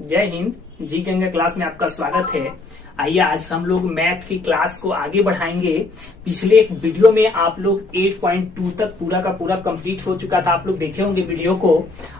जय हिंद। जी गंगा क्लास में आपका स्वागत है। आइए आज हम लोग मैथ की क्लास को आगे बढ़ाएंगे। पिछले एक वीडियो में आप लोग 8.2 तक पूरा का पूरा कंप्लीट हो चुका था, आप लोग देखे होंगे वीडियो को।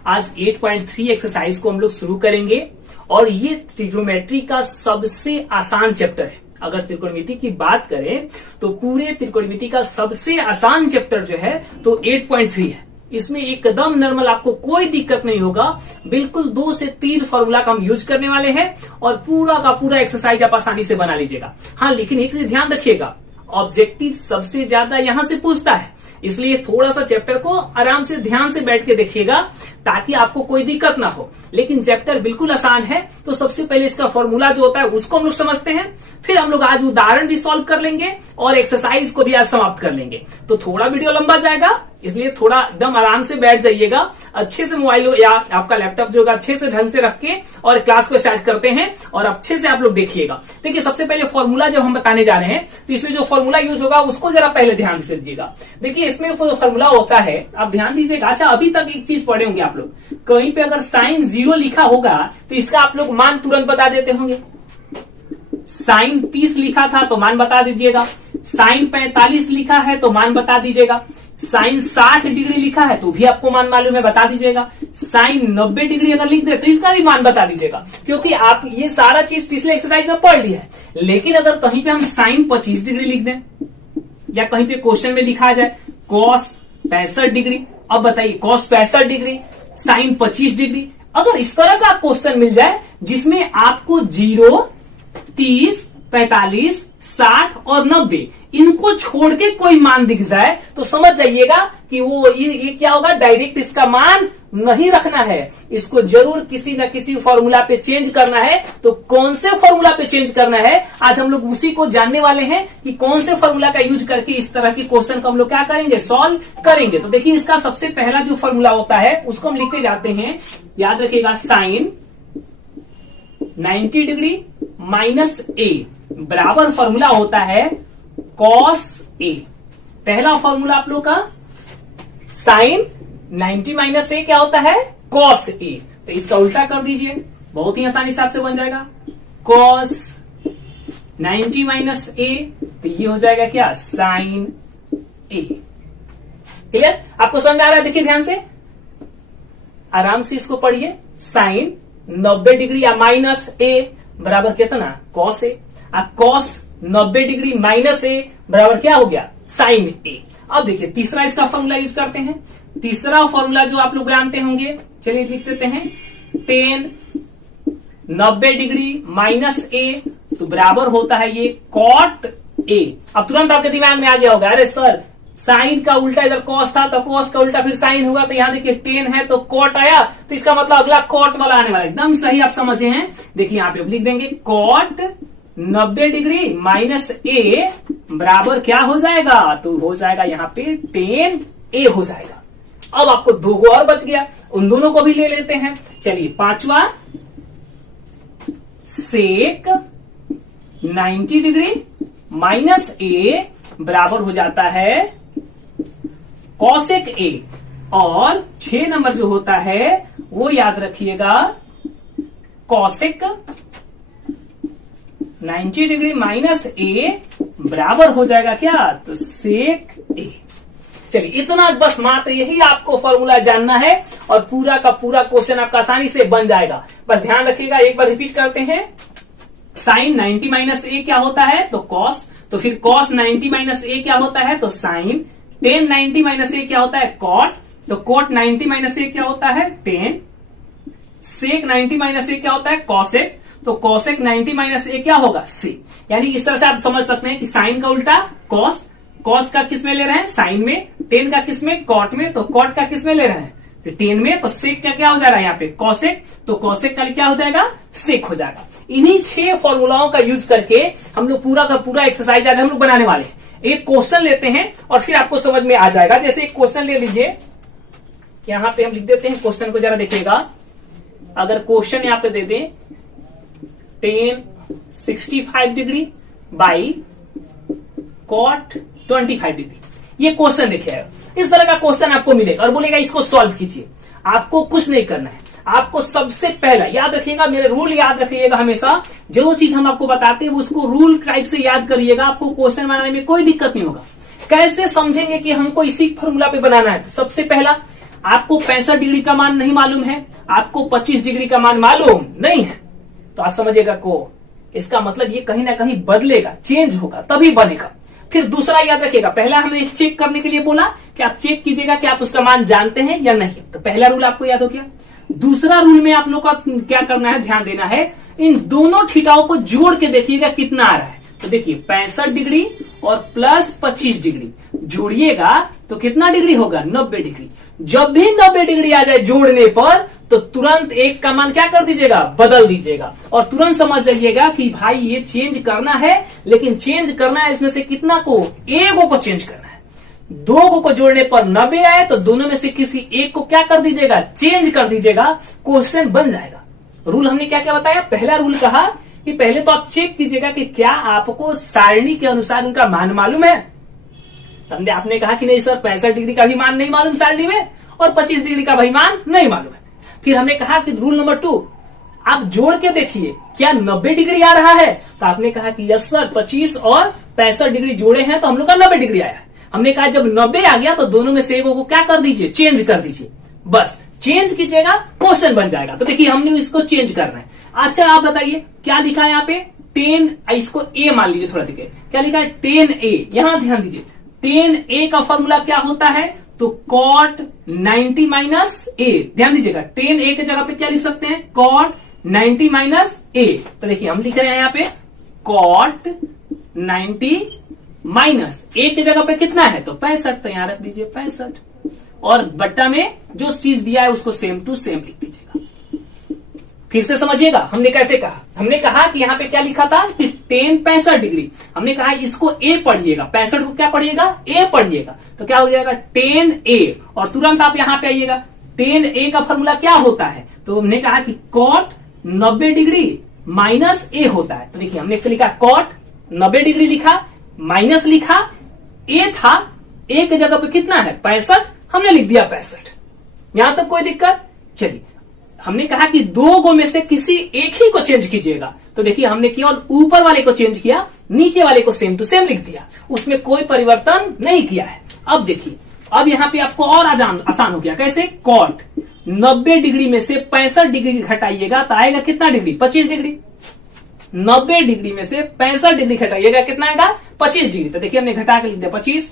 आज 8.3 एक्सरसाइज को हम लोग शुरू करेंगे और ये ट्रिग्नोमेट्री का सबसे आसान चैप्टर है। अगर त्रिकोणमिति की बात करें तो पूरे त्रिकोणमिति का सबसे आसान चैप्टर जो है तो 8.3 है। इसमें एकदम नॉर्मल, आपको कोई दिक्कत नहीं होगा। बिल्कुल 2 से 3 फॉर्मूला का हम यूज करने वाले हैं और पूरा का पूरा एक्सरसाइज आप आसानी से बना लीजिएगा। हाँ, लेकिन एक चीज ध्यान रखिएगा, ऑब्जेक्टिव सबसे ज्यादा यहां से पूछता है, इसलिए थोड़ा सा चैप्टर को आराम से ध्यान से बैठ के देखिएगा ताकि आपको कोई दिक्कत ना हो। लेकिन चैप्टर बिल्कुल आसान है, तो सबसे पहले इसका फॉर्मूला जो होता है उसको हम लोग समझते हैं, फिर हम लोग आज उदाहरण भी सॉल्व कर लेंगे और एक्सरसाइज को भी आज समाप्त कर लेंगे। तो थोड़ा वीडियो लंबा जाएगा, इसलिए थोड़ा एकदम आराम से बैठ जाइएगा। अच्छे से मोबाइल या आपका लैपटॉप जो होगा अच्छे से ढंग से रख के और क्लास को स्टार्ट करते हैं और अच्छे से आप लोग देखिएगा। देखिए, सबसे पहले फॉर्मूला जो हम बताने जा रहे हैं तो इसमें जो फॉर्मूला यूज होगा उसको जरा पहले ध्यान से दीजिएगा। देखिए, इसमें जो फॉर्मूला होता है आप ध्यान दीजिएगा। अच्छा, अभी तक एक चीज पढ़े होंगे आप लोग, कहीं पे अगर साइन 0 लिखा होगा तो इसका आप लोग मान तुरंत बता देते होंगे। साइन 30 लिखा था तो मान बता दीजिएगा, साइन 45 लिखा है तो मान बता दीजिएगा, साइन 60 डिग्री लिखा है तो भी आपको मान मालूम है, बता दीजिएगा। साइन 90 डिग्री अगर लिख दे तो इसका भी मान बता दीजिएगा, क्योंकि आप ये सारा चीज पिछले एक्सरसाइज में पढ़ लिया है। लेकिन अगर कहीं पे हम साइन 25 डिग्री लिख दें या कहीं पे क्वेश्चन में लिखा जाए कॉस 65 डिग्री, अब बताइए कॉस 65 डिग्री साइन 25 डिग्री, अगर इस तरह का क्वेश्चन मिल जाए जिसमें आपको 0, 30, 45, 60 और 90 इनको छोड़ के कोई मान दिख जाए तो समझ जाइएगा कि वो ये क्या होगा, डायरेक्ट इसका मान नहीं रखना है, इसको जरूर किसी न किसी फॉर्मूला पे चेंज करना है। तो कौन से फॉर्मूला पे चेंज करना है आज हम लोग उसी को जानने वाले हैं कि कौन से फॉर्मूला का यूज करके इस तरह के क्वेश्चन को हम लोग क्या करेंगे, सॉल्व करेंगे। तो देखिए, इसका सबसे पहला जो फॉर्मूला होता है उसको हम लिखते जाते हैं। याद रखिएगा, साइन 90 डिग्री माइनस ए बराबर फॉर्मूला होता है कॉस ए। पहला फॉर्मूला आप लोग का साइन 90 माइनस ए क्या होता है, कॉस ए। तो इसका उल्टा कर दीजिए, बहुत ही आसानी से आपसे बन जाएगा कॉस 90 माइनस ए, तो ये हो जाएगा क्या, साइन ए। क्लियर? आपको समझ में आ रहा है? देखिए ध्यान से, आराम से इसको पढ़िए। साइन 90 डिग्री या माइनस ए बराबर कितना, cos A. Cos 90 degree minus ए बराबर क्या हो गया, साइन ए। अब देखिए तीसरा इसका फॉर्मूला यूज करते हैं। तीसरा फॉर्मूला जो आप लोग जानते होंगे, चलिए लिख देते हैं। टेन 90 डिग्री माइनस ए तो बराबर होता है ये कॉट ए। अब तुरंत आपके दिमाग में आ गया होगा, अरे सर साइन का उल्टा इधर कॉस था तो कॉस का उल्टा फिर साइन हुआ, तो यहां देखिए 10 है तो कॉट आया, तो इसका मतलब अगला कॉट वाला आने वाला। एकदम सही आप समझे हैं। देखिए यहां पे लिख देंगे कॉट 90 डिग्री माइनस ए बराबर क्या हो जाएगा, तो हो जाएगा यहाँ पे 10 ए हो जाएगा। अब आपको 2 को और बच गया, उन दोनों को भी ले लेते हैं। चलिए पांचवा, सेक 90 डिग्री माइनस ए बराबर हो जाता है कॉसेक ए, और 6 नंबर जो होता है वो याद रखिएगा कॉसेक 90 डिग्री माइनस ए बराबर हो जाएगा क्या, तो सेक ए। चलिए इतना बस, मात्र यही आपको फॉर्मूला जानना है और पूरा का पूरा क्वेश्चन आपका आसानी से बन जाएगा। बस ध्यान रखिएगा, एक बार रिपीट करते हैं। साइन 90 माइनस ए क्या होता है, तो कॉस, तो फिर कॉस 90 माइनस ए क्या होता है, तो साइन। टेन 90 माइनस ए क्या होता है, कॉट, तो कॉट 90 माइनस ए क्या होता है, टेन। सेक 90 माइनस ए क्या होता है, कॉसेक, तो कॉसेक 90 माइनस ए क्या होगा, सेक। यानी इस तरह से आप समझ सकते हैं कि साइन का उल्टा कॉस, कॉस का किस में ले रहे हैं, साइन में। टेन का किस में, कॉट में, तो कॉट का किस में ले रहे हैं, तो टेन में। तो सेक का क्या हो जा रहा है यहाँ पे, कॉसेक, तो कॉसेक का क्या हो जाएगा, सेक हो जाएगा। इन्हीं 6 फॉर्मूलाओं का यूज करके हम लोग पूरा का पूरा एक्सरसाइज आज हम लोग बनाने वाले हैं। एक क्वेश्चन लेते हैं और फिर आपको समझ में आ जाएगा। जैसे एक क्वेश्चन ले लीजिए, यहां पे हम लिख देते हैं, क्वेश्चन को जरा देखिएगा। अगर क्वेश्चन यहां पे दे दें ten 65 degree by cot 25 degree, ये क्वेश्चन देखिएगा। इस तरह का क्वेश्चन आपको मिलेगा और बोलेगा इसको सॉल्व कीजिए। आपको कुछ नहीं करना है, आपको सबसे पहला याद रखिएगा, मेरे रूल याद रखिएगा हमेशा, जो चीज हम आपको बताते हैं उसको रूल टाइप से याद करिएगा, आपको क्वेश्चन बनाने में कोई दिक्कत नहीं होगा। कैसे समझेंगे कि हमको इसी फॉर्मूला पे बनाना है? तो सबसे पहला, आपको 65 डिग्री का मान नहीं मालूम है, आपको 25 डिग्री का मान मालूम नहीं है, तो आप समझिएगा को इसका मतलब ये कहीं ना कहीं बदलेगा, चेंज होगा, तभी बनेगा। फिर दूसरा याद रखिएगा, पहला हमने चेक करने के लिए बोला कि आप चेक कीजिएगा कि आप उसका मान जानते हैं या नहीं, तो पहला रूल आपको याद हो गया। दूसरा रूल में आप लोग का क्या करना है, ध्यान देना है, इन दोनों थीटाओं को जोड़ के देखिएगा कितना आ रहा है। तो देखिए 65 डिग्री और प्लस 25 डिग्री जोड़िएगा तो कितना डिग्री होगा, 90 डिग्री। जब भी 90 डिग्री आ जाए जोड़ने पर तो तुरंत एक का मान क्या कर दीजिएगा, बदल दीजिएगा, और तुरंत समझ जाइएगा कि भाई ये चेंज करना है, लेकिन चेंज करना है इसमें से कितना को, एगो को चेंज करना है। दो को जोड़ने पर 90 आए तो दोनों में से किसी एक को क्या कर दीजिएगा, चेंज कर दीजिएगा, क्वेश्चन बन जाएगा। रूल हमने क्या क्या बताया, पहला रूल कहा कि पहले तो आप चेक कीजिएगा कि क्या आपको सारणी के अनुसार उनका मान मालूम है। तब आपने कहा कि नहीं सर 65 डिग्री का भी मान नहीं मालूम सारणी में, और 25 डिग्री का भी मान नहीं मालूम है। फिर हमने कहा कि रूल नंबर 2, आप जोड़ के देखिए क्या 90 डिग्री आ रहा है, तो आपने कहा कि यस सर 25 और 65 डिग्री जोड़े हैं तो हम लोग का 90 डिग्री आया है। हमने कहा जब 90 आ गया तो दोनों में से एक को क्या कर दीजिए, चेंज कर दीजिए, बस चेंज कीजिएगा, क्वेश्चन बन जाएगा। तो देखिए हमने इसको चेंज करना है। अच्छा आप बताइए क्या लिखा है यहाँ पे, 10, इसको ए मान लीजिए, थोड़ा देखिए क्या लिखा है, 10a। यहां ध्यान दीजिए 10a का फॉर्मूला क्या होता है, तो cot 90 माइनस ए। ध्यान दीजिएगा 10a के जगह पे क्या लिख सकते हैं, cot 90 माइनस ए। तो देखिए हम लिख रहे हैं यहाँ पे cot 90 माइनस ए के जगह पे कितना है, तो 65, तो यहां रख दीजिए 65, और बट्टा में जो चीज दिया है उसको सेम टू सेम लिख दीजिएगा। फिर से समझिएगा हमने कैसे कहा, हमने कहा कि यहाँ पे क्या लिखा था कि 10 65 डिग्री, हमने कहा इसको ए पढ़िएगा, 65 को क्या पढ़िएगा, ए पढ़िएगा, तो क्या हो जाएगा 10a, और तुरंत आप यहाँ पे आइएगा 10a का फॉर्मूला क्या होता है, तो हमने कहा कि cot 90 डिग्री माइनस ए होता है। तो देखिए हमने लिखा cot 90 डिग्री लिखा, माइनस लिखा, ए था, ए की जगह पे कितना है 65, हमने लिख दिया 65। यहां तक कोई दिक्कत। चलिए हमने कहा कि दो गो में से किसी एक ही को चेंज कीजिएगा, तो देखिए हमने केवल ऊपर वाले को चेंज किया, नीचे वाले को सेम टू सेम लिख दिया, उसमें कोई परिवर्तन नहीं किया है। अब देखिए अब यहाँ पे आपको और आसान हो गया, कैसे, cot 90 डिग्री में से 65 डिग्री घटाइएगा तो आएगा कितना डिग्री, 25 डिग्री। 90 डिग्री में से 65 डिग्री घटाइएगा कितना आएगा, 25 डिग्री। तो देखिए हमने घटा के लिख दिया 25,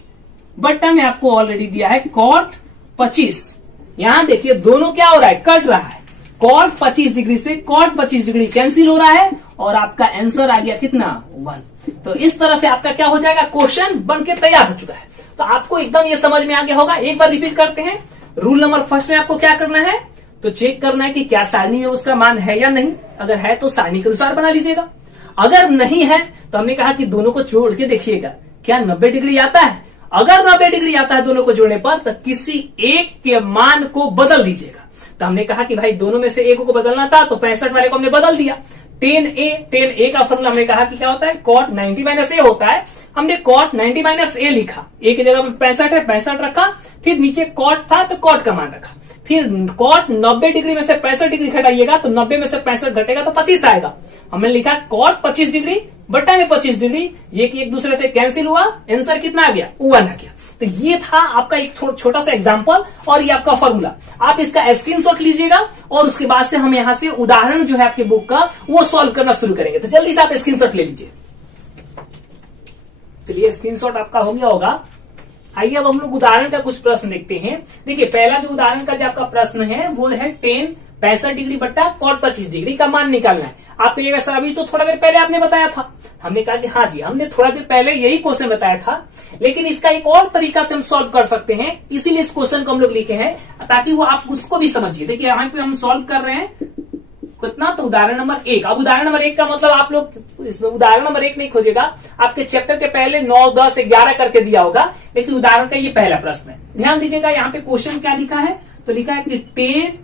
बट्टा में आपको ऑलरेडी दिया है cot 25। यहां देखिए दोनों क्या हो रहा है, कट रहा है, cot 25 डिग्री से cot 25 डिग्री कैंसिल हो रहा है, और आपका आंसर आ गया कितना, 1। तो इस तरह से आपका क्या हो जाएगा, क्वेश्चन बन के तैयार हो चुका है। तो आपको एकदम ये समझ में आ गया होगा। एक बार रिपीट करते हैं, रूल नंबर फर्स्ट में आपको क्या करना है, तो चेक करना है कि क्या सारणी में उसका मान है या नहीं, अगर है तो सारणी के अनुसार बना लीजिएगा, अगर नहीं है तो हमने कहा कि दोनों को जोड़ के देखिएगा क्या 90 डिग्री आता है। अगर 90 डिग्री आता है दोनों को जोड़ने पर तो किसी एक के मान को बदल दीजिएगा। तो हमने कहा कि भाई दोनों में से एक को बदलना था तो 65 वाले को हमने बदल दिया, 10a का फॉर्मूला हमने कहा कि क्या होता है, cot 90 माइनस ए होता है। हमने cot 90 माइनस ए लिखा, ए की जगह 65 है 65 रखा, फिर नीचे cot था तो cot का मान रखा, फिर cot 90 डिग्री में से 65 डिग्री घटाइएगा तो 90 में से 65 घटेगा तो 25 आएगा। हमने लिखा cot 25 डिग्री बट्टा में 25 डिग्री, ये एक दूसरे से कैंसिल हुआ, आंसर कितना आ गया, 1 आ गया। तो ये था आपका एक छोटा सा एग्जांपल, और ये आपका फॉर्मूला। आप इसका स्क्रीनशॉट लीजिएगा और उसके बाद से हम यहां से उदाहरण जो है आपके बुक का वो सॉल्व करना शुरू करेंगे। तो जल्दी से आप स्क्रीनशॉट ले लीजिए। चलिए स्क्रीनशॉट आपका हो गया होगा। आइए अब हम लोग उदाहरण का कुछ प्रश्न देखते हैं। देखिए पहला जो उदाहरण का जो आपका प्रश्न है वो है 10 65 डिग्री बट्टा cot 25 डिग्री का मान निकालना है। आप कहिएगा सर अभी तो थोड़ा देर पहले आपने बताया था। हमने कहा कि हाँ जी हमने थोड़ा देर पहले यही क्वेश्चन बताया था, लेकिन इसका एक और तरीका से हम सॉल्व कर सकते हैं, इसीलिए इस क्वेश्चन को हम लोग लिखे हैं ताकि वो आप उसको भी समझिए। देखिए यहाँ पे हम सॉल्व कर रहे हैं कितना, तो उदाहरण नंबर 1। अब उदाहरण नंबर 1 का मतलब आप लोग उदाहरण नंबर 1 नहीं खोजेगा, आपके चैप्टर के पहले 9 10 11 करके दिया होगा, लेकिन उदाहरण का ये पहला प्रश्न है। ध्यान दीजिएगा यहाँ पे क्वेश्चन क्या लिखा है, तो लिखा है कि 10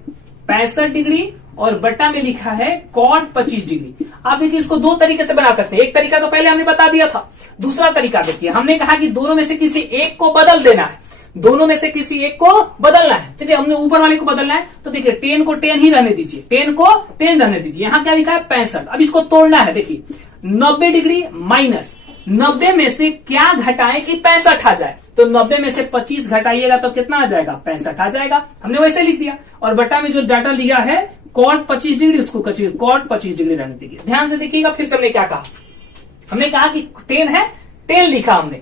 65 डिग्री और बट्टा में लिखा है cot 25 डिग्री। आप देखिए इसको दो तरीके से बना सकते हैं। एक तरीका तो पहले हमने बता दिया था, दूसरा तरीका देखिए हमने कहा कि दोनों में से किसी एक को बदल देना है। दोनों में से किसी एक को बदलना है। चलिए हमने ऊपर वाले को बदलना है, तो देखिए 10 को 10 ही रहने दीजिए, 10 को 10 रहने दीजिए। यहां क्या लिखा है 65। अब इसको तोड़ना है। देखिए 90 डिग्री माइनस 90 में से क्या घटाए कि 65 आ जाए, तो 90 में से 25 घटाइएगा तो कितना आ जाएगा 65 आ जाएगा। हमने वैसे लिख दिया। और बटा में जो डाटा लिया है cot 25 डिग्री, उसको cot 25 डिग्री रहने दीजिए। ध्यान से देखिएगा। फिर से हमने क्या कहा, हमने कहा कि 10 है, 10 लिखा हमने,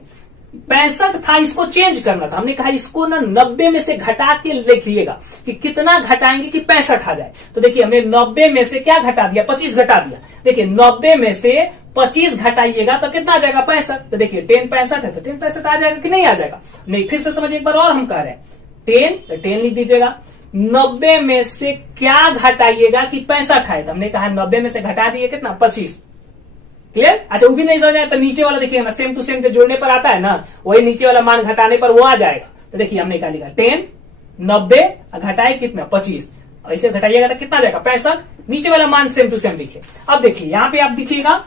65 था, इसको चेंज करना था। हमने कहा इसको ना 90 में से घटा के लिखिएगा कि कितना घटाएंगे कि 65 आ जाए। तो देखिए हमने 90 में से क्या घटा दिया, 25 घटा दिया। देखिए 90 में से 25 घटाइएगा तो कितना आ जाएगा 65। तो देखिए 10 65 है, तो 10 65 आ जाएगा कि नहीं आ जाएगा। नहीं, फिर से समझिए एक बार और। हम कह रहे हैं 10 लिख दीजिएगा। 90 में से क्या घटाइएगा कि 65 आए, तो हमने कहा 90 में से घटा दिए कितना 25। क्लियर। अच्छा वो भी नहीं समझ आया तो नीचे वाला देखिए ना, सेम टू सेम जो जोड़ने पर आता है ना, वही नीचे वाला मान घटाने पर वो आ जाएगा। तो देखिए हमने क्या लिखा 10 90 घटाए कितना 25, ऐसे घटाइएगा तो कितना आ जाएगा 65। नीचे वाला मान सेम टू सेम लिखिए। अब देखिए यहां पे आप देखिएगा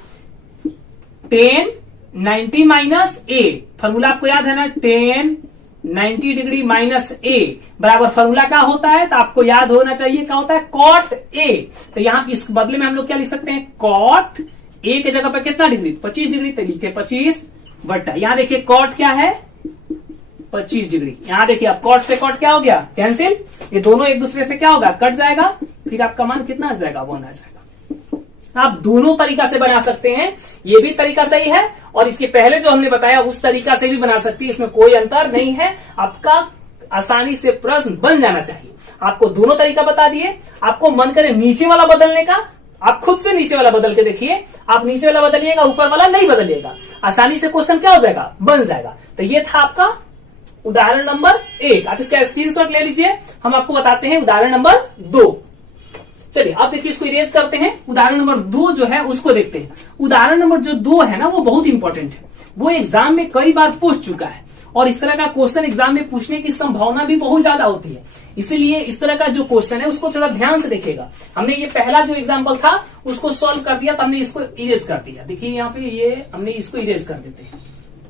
10 90 माइनस ए, फॉर्मूला आपको याद है ना, 10 90 डिग्री माइनस ए बराबर फॉर्मूला क्या होता है, तो आपको याद होना चाहिए क्या होता है cot ए। तो यहां इस बदले में हम लोग क्या लिख सकते हैं, cot ए के जगह पर कितना डिग्री 25 डिग्री, तो लिखे 25 बट्टा, यहां देखिए cot क्या है 25 डिग्री। यहां देखिए अब cot से cot क्या हो गया कैंसिल, ये दोनों एक दूसरे से क्या होगा कट जाएगा, फिर आपका मान कितना आ जाएगा 1 आ जाएगा। आप दोनों तरीका से बना सकते हैं, ये भी तरीका सही है और इसके पहले जो हमने बताया उस तरीका से भी बना सकती है, इसमें कोई अंतर नहीं है। आपका आसानी से प्रश्न बन जाना चाहिए। आपको दोनों तरीका बता दिए। आपको मन करे नीचे वाला बदलने का, आप खुद से नीचे वाला बदल के देखिए। आप नीचे वाला बदलिएगा, ऊपर वाला नहीं बदलिएगा, आसानी से क्वेश्चन क्या हो जाएगा बन जाएगा। तो ये था आपका उदाहरण नंबर 1। आप इसका स्क्रीनशॉट ले लीजिए। हम आपको बताते हैं उदाहरण नंबर 2। चलिए अब देखिए इसको इरेज करते हैं। उदाहरण नंबर 2 जो है उसको देखते हैं। उदाहरण नंबर जो 2 है ना वो बहुत इंपॉर्टेंट है, वो एग्जाम में कई बार पूछ चुका है और इस तरह का क्वेश्चन एग्जाम में पूछने की संभावना भी बहुत ज्यादा होती है। इसीलिए इस तरह का जो क्वेश्चन है उसको थोड़ा ध्यान से देखेगा। हमने ये पहला जो एग्जाम्पल था उसको सॉल्व कर दिया, तो हमने इसको इरेज कर दिया। देखिए यहाँ पे ये हमने इसको इरेज कर देते हैं।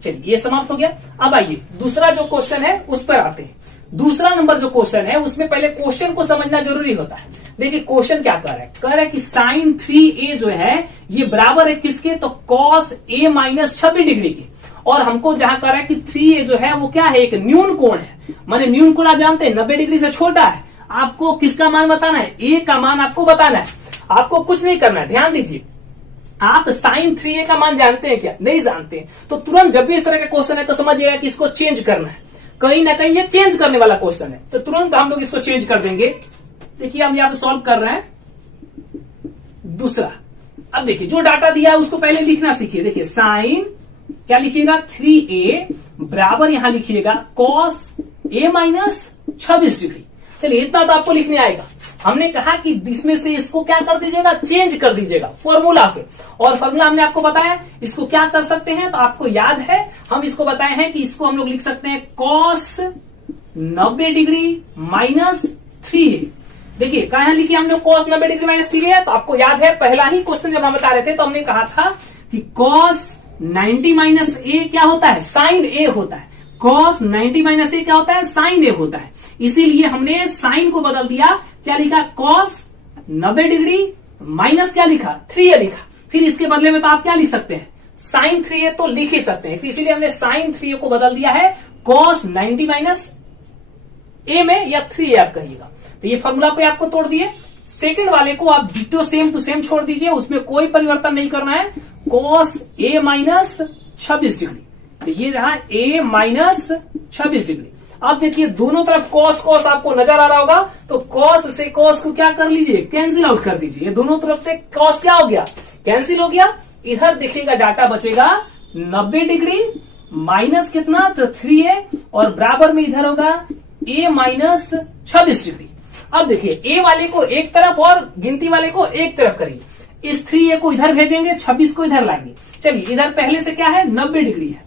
चलिए ये समाप्त हो गया। अब आइए दूसरा जो क्वेश्चन है उस पर आते हैं। दूसरा नंबर जो क्वेश्चन है उसमें पहले क्वेश्चन को समझना जरूरी होता है। देखिए क्वेश्चन क्या कह रहा है कि sin 3a जो है ये बराबर है किसके, तो cos a माइनस 26 डिग्री के। और हमको जहां कह रहा है कि 3a जो है वो क्या है, एक न्यून कोण है। माने न्यून कोण आप जानते हैं 90 डिग्री से छोटा है। आपको किसका मान बताना है, a का मान आपको बताना है। आपको कुछ नहीं करना है, ध्यान दीजिए। आप sin 3a का मान जानते हैं क्या, नहीं जानते हैं, तो तुरंत जब भी इस तरह का क्वेश्चन है तो समझिएगा कि इसको चेंज करना है। कहीं ना कहीं ये चेंज करने वाला क्वेश्चन है, तो तुरंत हम लोग इसको चेंज कर देंगे। देखिए हम यहां पे सॉल्व कर रहे हैं दूसरा। अब देखिए जो डाटा दिया है उसको पहले लिखना सीखिए। देखिए साइन क्या लिखिएगा 3a बराबर यहां लिखिएगा cos a माइनस 26 डिग्री। चलिए इतना तो आपको लिखने आएगा। हमने कहा कि इसमें से इसको क्या कर दीजिएगा, चेंज कर दीजिएगा फॉर्मूला पे। और फॉर्मूला हमने आपको बताया इसको क्या कर सकते हैं, तो आपको याद है हम इसको बताए हैं कि इसको हम लोग लिख सकते हैं cos 90 डिग्री माइनस 3a। देखिए कहां लिखिए हमने cos 90 डिग्री माइनस 3a, तो आपको याद है पहला ही क्वेश्चन जब हम बता रहे थे तो हमने कहा था कि cos 90 माइनस a क्या होता है, साइन a होता है। cos 90 माइनस a क्या होता है, साइन a होता है। इसीलिए हमने साइन को बदल दिया, क्या लिखा cos 90 डिग्री माइनस क्या लिखा 3a लिखा। फिर इसके बदले में तो आप क्या लिख सकते हैं, साइन 3a तो लिख ही सकते हैं। इसीलिए हमने साइन 3a को बदल दिया है cos 90 माइनस a में, या 3a आप कहिएगा। तो ये फॉर्मूला पे आपको तोड़ दिए। सेकंड वाले को आप डिटो सेम टू सेम छोड़ दीजिए, उसमें कोई परिवर्तन नहीं करना है। cos a माइनस 26 डिग्री, तो ये रहा a माइनस 26 डिग्री। अब देखिए दोनों तरफ cos आपको नजर आ रहा होगा, तो cos से cos को क्या कर लीजिए, कैंसिल आउट कर दीजिए। दोनों तरफ से cos क्या हो गया, कैंसिल हो गया। इधर देखिएगा डाटा बचेगा 90 डिग्री माइनस कितना, तो 3a, और बराबर में इधर होगा a माइनस 26 डिग्री। अब देखिए a वाले को एक तरफ और गिनती वाले को एक तरफ करिए। इस 3a को इधर भेजेंगे, 26 को इधर लाएंगे। चलिए इधर पहले से क्या है 90 डिग्री है,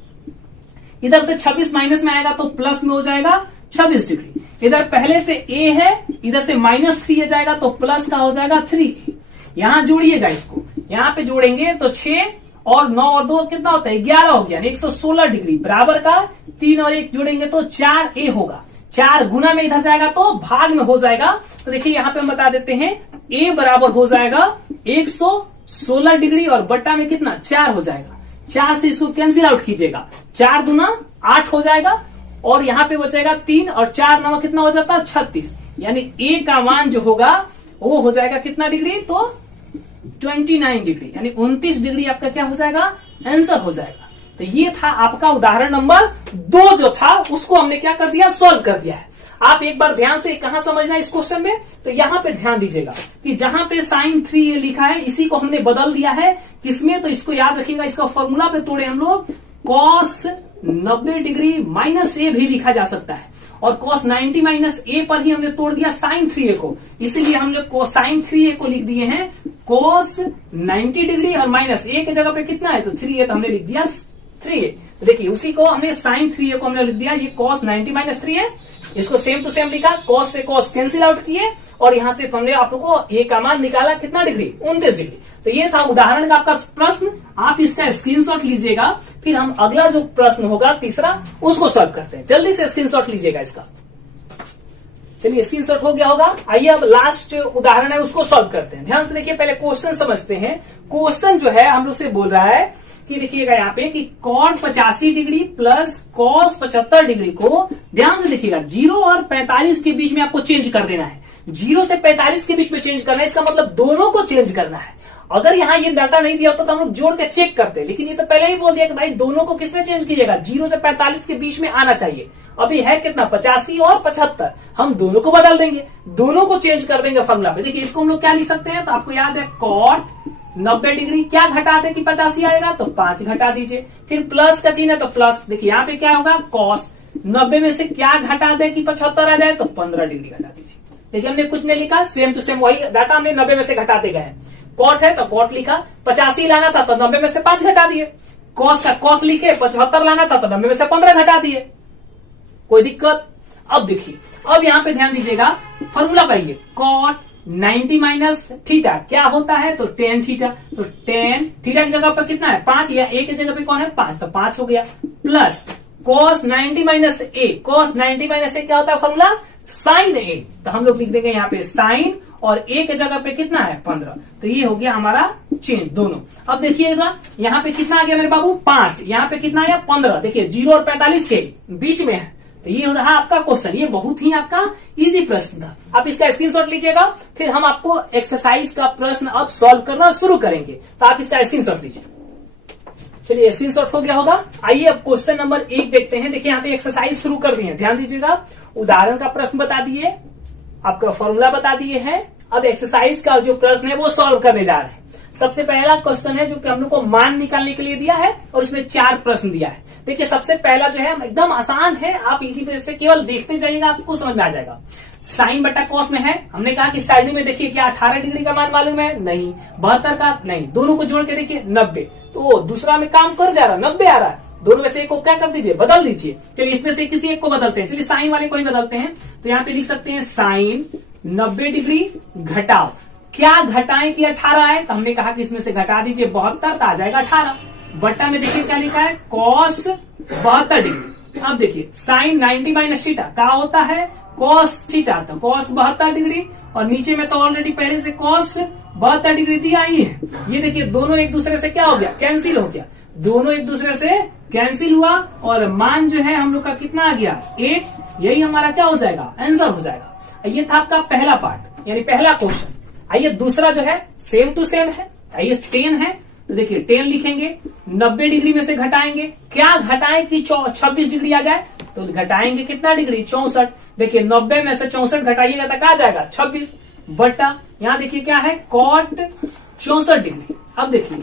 इधर से 26 माइनस में आएगा तो प्लस में हो जाएगा 26 डिग्री। इधर पहले से a है, इधर से माइनस 3 जाएगा तो प्लस का हो जाएगा 3a। यहां जोड़िएगा इसको, यहां पे जोड़ेंगे तो 6 और 9 और 2 कितना होता है 11 हो गया, 116 डिग्री बराबर का 3 और 1 जोड़ेंगे तो 4a होगा। 4 गुना में इधर जाएगा तो भाग में हो जाएगा। तो देखिए यहाँ पे हम बता देते हैं a बराबर हो जाएगा 116 डिग्री और बट्टा में कितना 4 हो जाएगा। 4 से इसको कैंसिल आउट कीजिएगा, 4 दूना 8 हो जाएगा और यहाँ पे बचेगा 3 और 4 नवा कितना हो जाता है 36। यानी a का मान जो होगा वो हो जाएगा कितना डिग्री तो 29 डिग्री, यानी 29 डिग्री आपका क्या हो जाएगा आंसर हो जाएगा। तो ये था आपका उदाहरण नंबर 2 जो था उसको हमने क्या कर दिया सॉल्व कर दिया है। आप एक बार ध्यान से कहां समझना है इस क्वेश्चन में, तो यहां पे ध्यान दीजिएगा कि जहां पे sin 3a लिखा है इसी को हमने बदल दिया है किसमें, तो इसको याद रखिएगा, इसका फॉर्मूला पे तोड़े हम लोग cos 90 डिग्री माइनस a भी लिखा जा सकता है और cos 90 माइनस a पर ही हमने तोड़ दिया sin 3a को, इसीलिए हम लोग sin 3a को लिख दिए हैं cos 90 डिग्री और माइनस a के जगह पे कितना है तो 3a, तो हमने लिख दिया 3a। तो देखिए उसी को हमने sin 3a को हमने लिख दिया ये cos 90 माइनस 3a, इसको सेम टू सेम लिखा, cos से cos कैंसिल आउट किए और यहां से हमने आप लोगों को a का मान निकाला कितना डिग्री 29 डिग्री। तो ये था उदाहरण का आपका प्रश्न, आप इसका स्क्रीनशॉट लीजिएगा, फिर हम अगला जो प्रश्न होगा तीसरा उसको सॉल्व करते हैं। जल्दी से स्क्रीनशॉट लीजिएगा इसका। चलिए स्क्रीनशॉट हो गया होगा। आइए अब लास्ट उदाहरण है उसको सॉल्व करते हैं। ध्यान से देखिए, पहले क्वेश्चन समझते हैं। क्वेश्चन जो है हम लोग से बोल रहा है कि देखिएगा यहाँ पे कि cot 85 degree plus cos 75 degree को ध्यान से देखिएगा 0 और 45 के बीच में आपको चेंज कर देना है। 0 से 45 के बीच में चेंज करना है, इसका मतलब दोनों को चेंज करना है। अगर यहाँ ये डाटा नहीं दिया होता तो हम लोग जोड़ के चेक करते, लेकिन ये तो पहले ही बोल दिया कि भाई दोनों को किसमें चेंज कीजिएगा 0 से 45 के बीच में आना चाहिए। अभी है कितना 85 और 75, हम दोनों को बदल देंगे, दोनों को चेंज कर देंगे फॉर्मूला पे। देखिए इसको हम लोग क्या लिख सकते हैं, तो आपको याद है cot 90 डिग्री क्या घटा दे कि 85 आएगा तो 5 घटा दीजिए, फिर प्लस का चिन्ह है तो प्लस। देखिए यहाँ पे क्या होगा cos 90 में से क्या घटा दे कि 75 आ जाए तो 15 डिग्री घटा दीजिए। देखिए हमने कुछ नहीं लिखा, सेम टू सेम वही डाटा हमने 90 में से घटाते गए। cot है तो cot लिखा, 85 लाना था तो 90 में से 5 घटा दिए, cos का cos लिखे, 75 लाना था तो 90 में से 15 घटा दिए, कोई दिक्कत। अब देखिए अब यहाँ पे ध्यान दीजिएगा, फॉर्मूला पाइए cot 90 माइनस थीटा क्या होता है तो tan थीटा, तो tan थीटा की जगह पर कितना है 5 या a की जगह पे कौन है 5, तो 5 हो गया, plus cos 90 minus a, cos 90 minus a क्या होता है फॉर्मूला sin a, तो हम लोग लिख देंगे यहाँ पे sin और a के जगह पे कितना है 15। तो ये हो गया हमारा चेंज दोनों। अब देखिएगा यहाँ पे कितना आ गया मेरे बाबू 5, यहाँ पे कितना आया 15। देखिए 0 और 45 के बीच में है, तो ये हो रहा आपका क्वेश्चन। ये बहुत ही आपका इजी प्रश्न था, आप इसका स्क्रीनशॉट लीजिएगा, फिर हम आपको एक्सरसाइज का प्रश्न अब सॉल्व करना शुरू करेंगे, तो आप इसका स्क्रीनशॉट लीजिए। चलिए स्क्रीनशॉट हो गया होगा। आइए अब क्वेश्चन नंबर 1 देखते हैं। देखिए यहाँ पे एक्सरसाइज शुरू कर दिए, ध्यान दीजिएगा, उदाहरण का प्रश्न बता दिए, आपका फॉर्मूला बता दिए हैं। अब एक्सरसाइज का जो प्रश्न है वो सॉल्व करने जा रहे हैं। सबसे पहला क्वेश्चन है जो कि हम लोग को मान निकालने के लिए दिया है और इसमें 4 प्रश्न दिया है। देखिए सबसे पहला जो है एकदम आसान है, आप इजी से केवल देखते जाइएगा, आपको समझ में आ जाएगा। साइन बटा कॉस में है, हमने कहा कि साइड में देखिए क्या 18 डिग्री का मान मालूम है नहीं, 72 का नहीं, दोनों को जोड़ के देखिए 90, तो दूसरा में काम कर जा रहा 90 आ रहा है, दोनों में से एक को क्या कर दीजिए बदल दीजिए। चलिए इसमें से किसी एक को बदलते हैं, चलिए साइन वाले को ही बदलते हैं। तो यहाँ पे लिख सकते हैं साइन 90 डिग्री घटाओ, क्या घटाएं कि 18 है, तो हमने कहा कि इसमें से घटा दीजिए 72, तो आ जाएगा 18। बट्टा में देखिए क्या लिखा है कॉस 72 डिग्री। अब देखिए साइन 90 माइनस थीटा क्या होता है कॉस थीटा, तो कॉस 72 डिग्री, और नीचे में तो ऑलरेडी पहले से कॉस 72 डिग्री दिया ही है। ये देखिए दोनों एक दूसरे से क्या हो गया कैंसिल हो गया, दोनों एक दूसरे से कैंसिल हुआ और मान जो है हम लोग का कितना आ गया 8। यही हमारा क्या हो जाएगा आंसर हो जाएगा। ये था आपका पहला पार्ट यानी पहला क्वेश्चन। आइए दूसरा जो है सेम टू सेम है। आइए 10 है तो देखिए 10 लिखेंगे, 90 डिग्री में से घटाएंगे, क्या घटाएं कि 26 डिग्री आ जाए, तो घटाएंगे कितना डिग्री 64। देखिए 90 में से 64 घटाइएगा तो क्या आ जाएगा 26 बट्टा, यहाँ देखिए क्या है कॉट 64 डिग्री। अब देखिए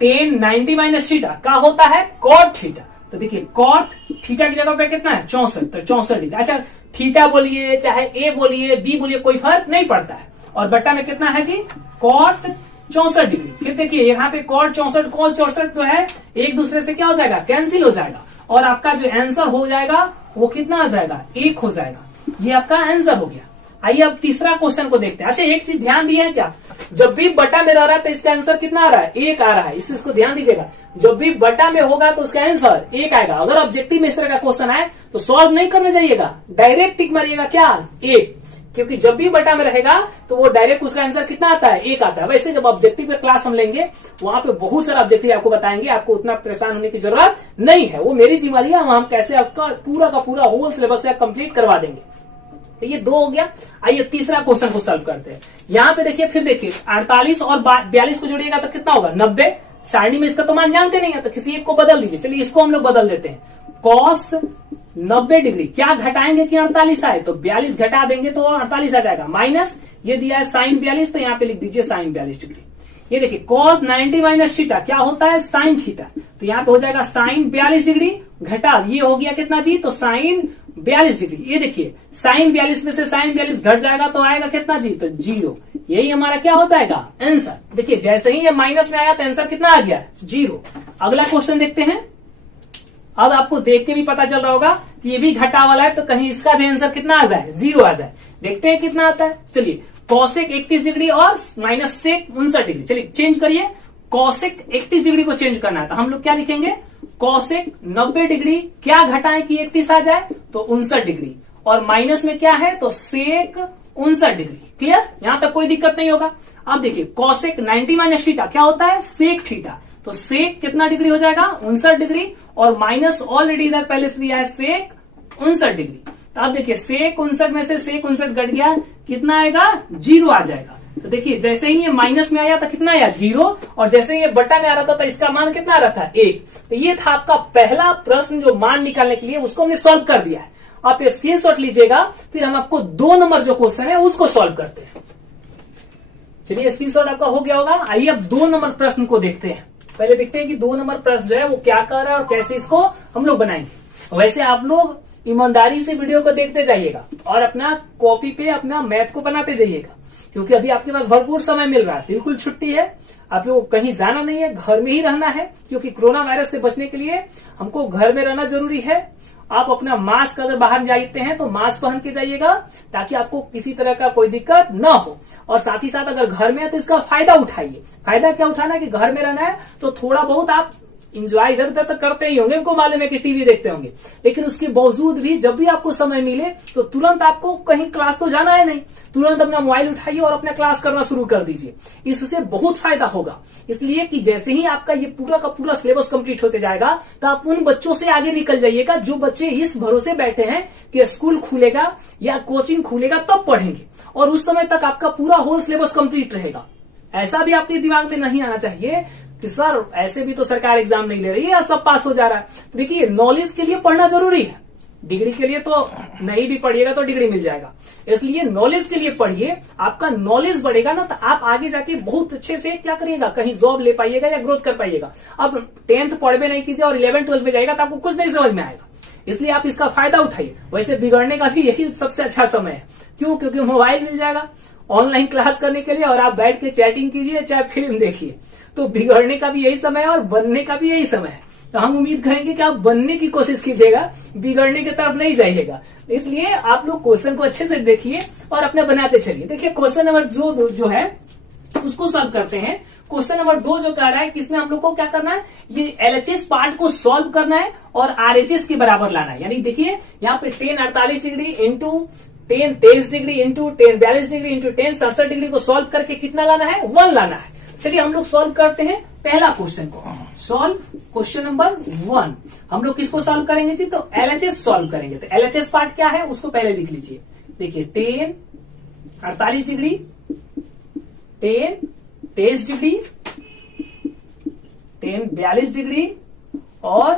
10 90 माइनस थीटा क्या होता है कॉट थीटा, तो देखिए कॉट थीटा की जगह पे कितना है 64, तो 64 डिग्री। अच्छा थीटा बोलिए चाहे ए बोलिए बी बोलिए कोई फर्क नहीं पड़ता है, और बट्टा में कितना है जी कॉट 64 डिग्री। फिर देखिए यहाँ पे कॉट 64 कॉट 64 जो है एक दूसरे से क्या हो जाएगा कैंसिल हो जाएगा, और आपका जो आंसर हो जाएगा वो कितना आ जाएगा 1 हो जाएगा। ये आपका आंसर हो गया। आइए अब तीसरा क्वेश्चन को देखते हैं। अच्छा एक चीज ध्यान दिए है क्या, जब भी बटा में रह रहा है तो इसका आंसर कितना आ रहा है, 1 आ रहा है। इस चीज को ध्यान दीजिएगा, जब भी बटा में होगा तो उसका आंसर 1 आएगा। अगर ऑब्जेक्टिव में इस तरह का क्वेश्चन आए तो सॉल्व नहीं करने जाइएगा, डायरेक्ट टिक मारिएगा क्या, 1, क्योंकि जब भी बटा में रहेगा तो वो डायरेक्ट उसका आंसर कितना आता है, 1 आता है। वैसे जब ऑब्जेक्टिव का क्लास हम लेंगे वहां पे बहुत सारा ऑब्जेक्टिव आपको बताएंगे, आपको उतना परेशान होने की जरूरत नहीं है, वो मेरी जिम्मेदारी है, हम कैसे आपका पूरा का पूरा होल सिलेबस कंप्लीट करवा देंगे। तो ये 2 हो गया। आइए तीसरा क्वेश्चन को सॉल्व करते हैं। यहाँ पे देखिए, फिर देखिए 48 और 42 को जोड़िएगा तो कितना होगा, 90। सारणी में इसका तो मान जानते नहीं है तो किसी एक को बदल दीजिए। चलिए इसको हम लोग बदल देते हैं, कॉस 90 डिग्री, क्या घटाएंगे कि 48 आए, तो 42 घटा देंगे तो 48 आ जाएगा, माइनस ये दिया है साइन 42, तो यहाँ पे लिख दीजिए साइन 42 डिग्री। ये देखिए cos 90 माइनस थीटा क्या होता है, साइन थीटा, तो यहाँ पे हो जाएगा साइन 42 डिग्री घटा, ये हो गया कितना जी, तो साइन 42 डिग्री। ये देखिए साइन 42 में से साइन 42 घट जाएगा तो आएगा कितना जी, तो 0। यही हमारा क्या हो जाएगा, आंसर। देखिए जैसे ही ये माइनस में आया तो आंसर कितना आ गया, 0। अगला क्वेश्चन देखते हैं। अब आपको देख के भी पता चल रहा होगा कि ये भी घटा वाला है, तो कहीं इसका भी आंसर कितना आ जाए, 0 आ जाए। देखते हैं कितना आता है। चलिए कॉसेक 31 डिग्री और माइनस सेक 59 डिग्री, चलिए चेंज करिए। कॉसेक 31 डिग्री को चेंज करना है तो हम लोग क्या लिखेंगे, कॉसेक 90 डिग्री क्या घटाएं कि 31 आ जाए, तो 59 डिग्री, और माइनस में क्या है तो सेक 59 डिग्री। क्लियर, यहां तक कोई दिक्कत नहीं होगा। अब देखिए कॉसेक 90 माइनस थीटा क्या होता है, सेक थीटा, तो सेक कितना डिग्री हो जाएगा, 59 डिग्री, और माइनस ऑलरेडी इधर पहले से दिया है सेक 59 डिग्री। तो अब देखिए सेक 59 में से सेक 59 घट गया, कितना आएगा, 0 आ जाएगा। तो देखिए जैसे ही ये माइनस में आया था कितना आया, 0, और जैसे ही ये बटा में आ रहा था तो इसका मान कितना आ रहा था, 1। तो ये था आपका पहला प्रश्न जो मान निकालने के लिए, उसको हमने सॉल्व कर दिया है। आप स्क्रीनशॉट लीजिएगा, फिर हम आपको 2 नंबर जो क्वेश्चन है उसको सॉल्व करते हैं। चलिए स्क्रीनशॉट आपका हो गया होगा। आइए अब 2 नंबर प्रश्न को देखते हैं। पहले देखते हैं कि 2 नंबर प्रश्न जो है वो क्या कर रहा है और कैसे इसको हम लोग बनाएंगे। वैसे आप लोग ईमानदारी से वीडियो को देखते जाइएगा और अपना कॉपी पे अपना मैथ को बनाते जाइएगा, क्योंकि अभी आपके पास भरपूर समय मिल रहा है, बिल्कुल छुट्टी है, आप लोग कहीं जाना नहीं है, घर में ही रहना है, क्योंकि कोरोना वायरस से बचने के लिए हमको घर में रहना जरूरी है। आप अपना मास्क अगर बाहर जाते हैं तो मास्क पहन के जाइएगा, ताकि आपको किसी तरह का कोई दिक्कत न हो। और साथ ही साथ अगर घर में है तो इसका फायदा उठाइए। फायदा क्या उठाना है कि घर में रहना है तो थोड़ा बहुत आप इंजॉय इधर उधर तक करते ही होंगे, उनको मालूम है कि टीवी देखते होंगे, लेकिन उसके बावजूद भी जब भी आपको समय मिले तो तुरंत आपको कहीं क्लास तो जाना है नहीं, तुरंत अपना मोबाइल उठाइए और अपना क्लास करना शुरू कर दीजिए। इससे बहुत फायदा होगा, इसलिए कि जैसे ही आपका ये पूरा का पूरा सिलेबस कंप्लीट होते जाएगा तो आप उन बच्चों से आगे निकल जाइएगा जो बच्चे इस भरोसे बैठे हैं कि स्कूल खुलेगा या कोचिंग खुलेगा तब पढ़ेंगे, और उस समय तक आपका पूरा होल सिलेबस कंप्लीट रहेगा। ऐसा भी आपके दिमाग में नहीं आना चाहिए कि सर ऐसे भी तो सरकार एग्जाम नहीं ले रही है, सब पास हो जा रहा है। तो देखिए नॉलेज के लिए पढ़ना जरूरी है, डिग्री के लिए तो नहीं भी पढ़िएगा तो डिग्री मिल जाएगा, इसलिए नॉलेज के लिए पढ़िए। आपका नॉलेज बढ़ेगा ना तो आप आगे जाके बहुत अच्छे से क्या करिएगा, कहीं जॉब ले पाइएगा या ग्रोथ कर पाइएगा। अब 10th पढ़ नहीं कीजिए और 11th 12th में जाएगा तो आपको कुछ नहीं समझ में आएगा, इसलिए आप इसका फायदा उठाइए। वैसे बिगड़ने का भी यही सबसे अच्छा समय है, क्यों, क्योंकि मोबाइल मिल जाएगा ऑनलाइन क्लास करने के लिए, और आप बैठ के चैटिंग कीजिए चाहे फिल्म देखिए। तो बिगड़ने का भी यही समय है और बनने का भी यही समय है। तो हम उम्मीद करेंगे कि आप बनने की कोशिश कीजिएगा, बिगड़ने की तरफ नहीं जाइएगा। इसलिए आप लोग क्वेश्चन को अच्छे से देखिए और अपने बनाते चलिए। देखिए क्वेश्चन नंबर जो है उसको सॉल्व करते हैं। क्वेश्चन नंबर 2 जो कह रहा है कि इसमें हम लोग को क्या करना है, ये LHS पार्ट को सॉल्व करना है और RHS के बराबर लाना है। यानी देखिए यहाँ पे 10 48 degree into 10 23 degree into 10 42 degree into 10 67 degree को सॉल्व करके कितना लाना है, 1 लाना है। चलिए हम लोग सॉल्व करते हैं पहला क्वेश्चन को। Solve question number 1। हम लोग किसको सॉल्व करेंगे जी, तो LHS सॉल्व करेंगे। तो LHS पार्ट क्या है उसको पहले लिख लीजिए। देखिए 10 48 डिग्री, 10 23 डिग्री, 10 42 डिग्री और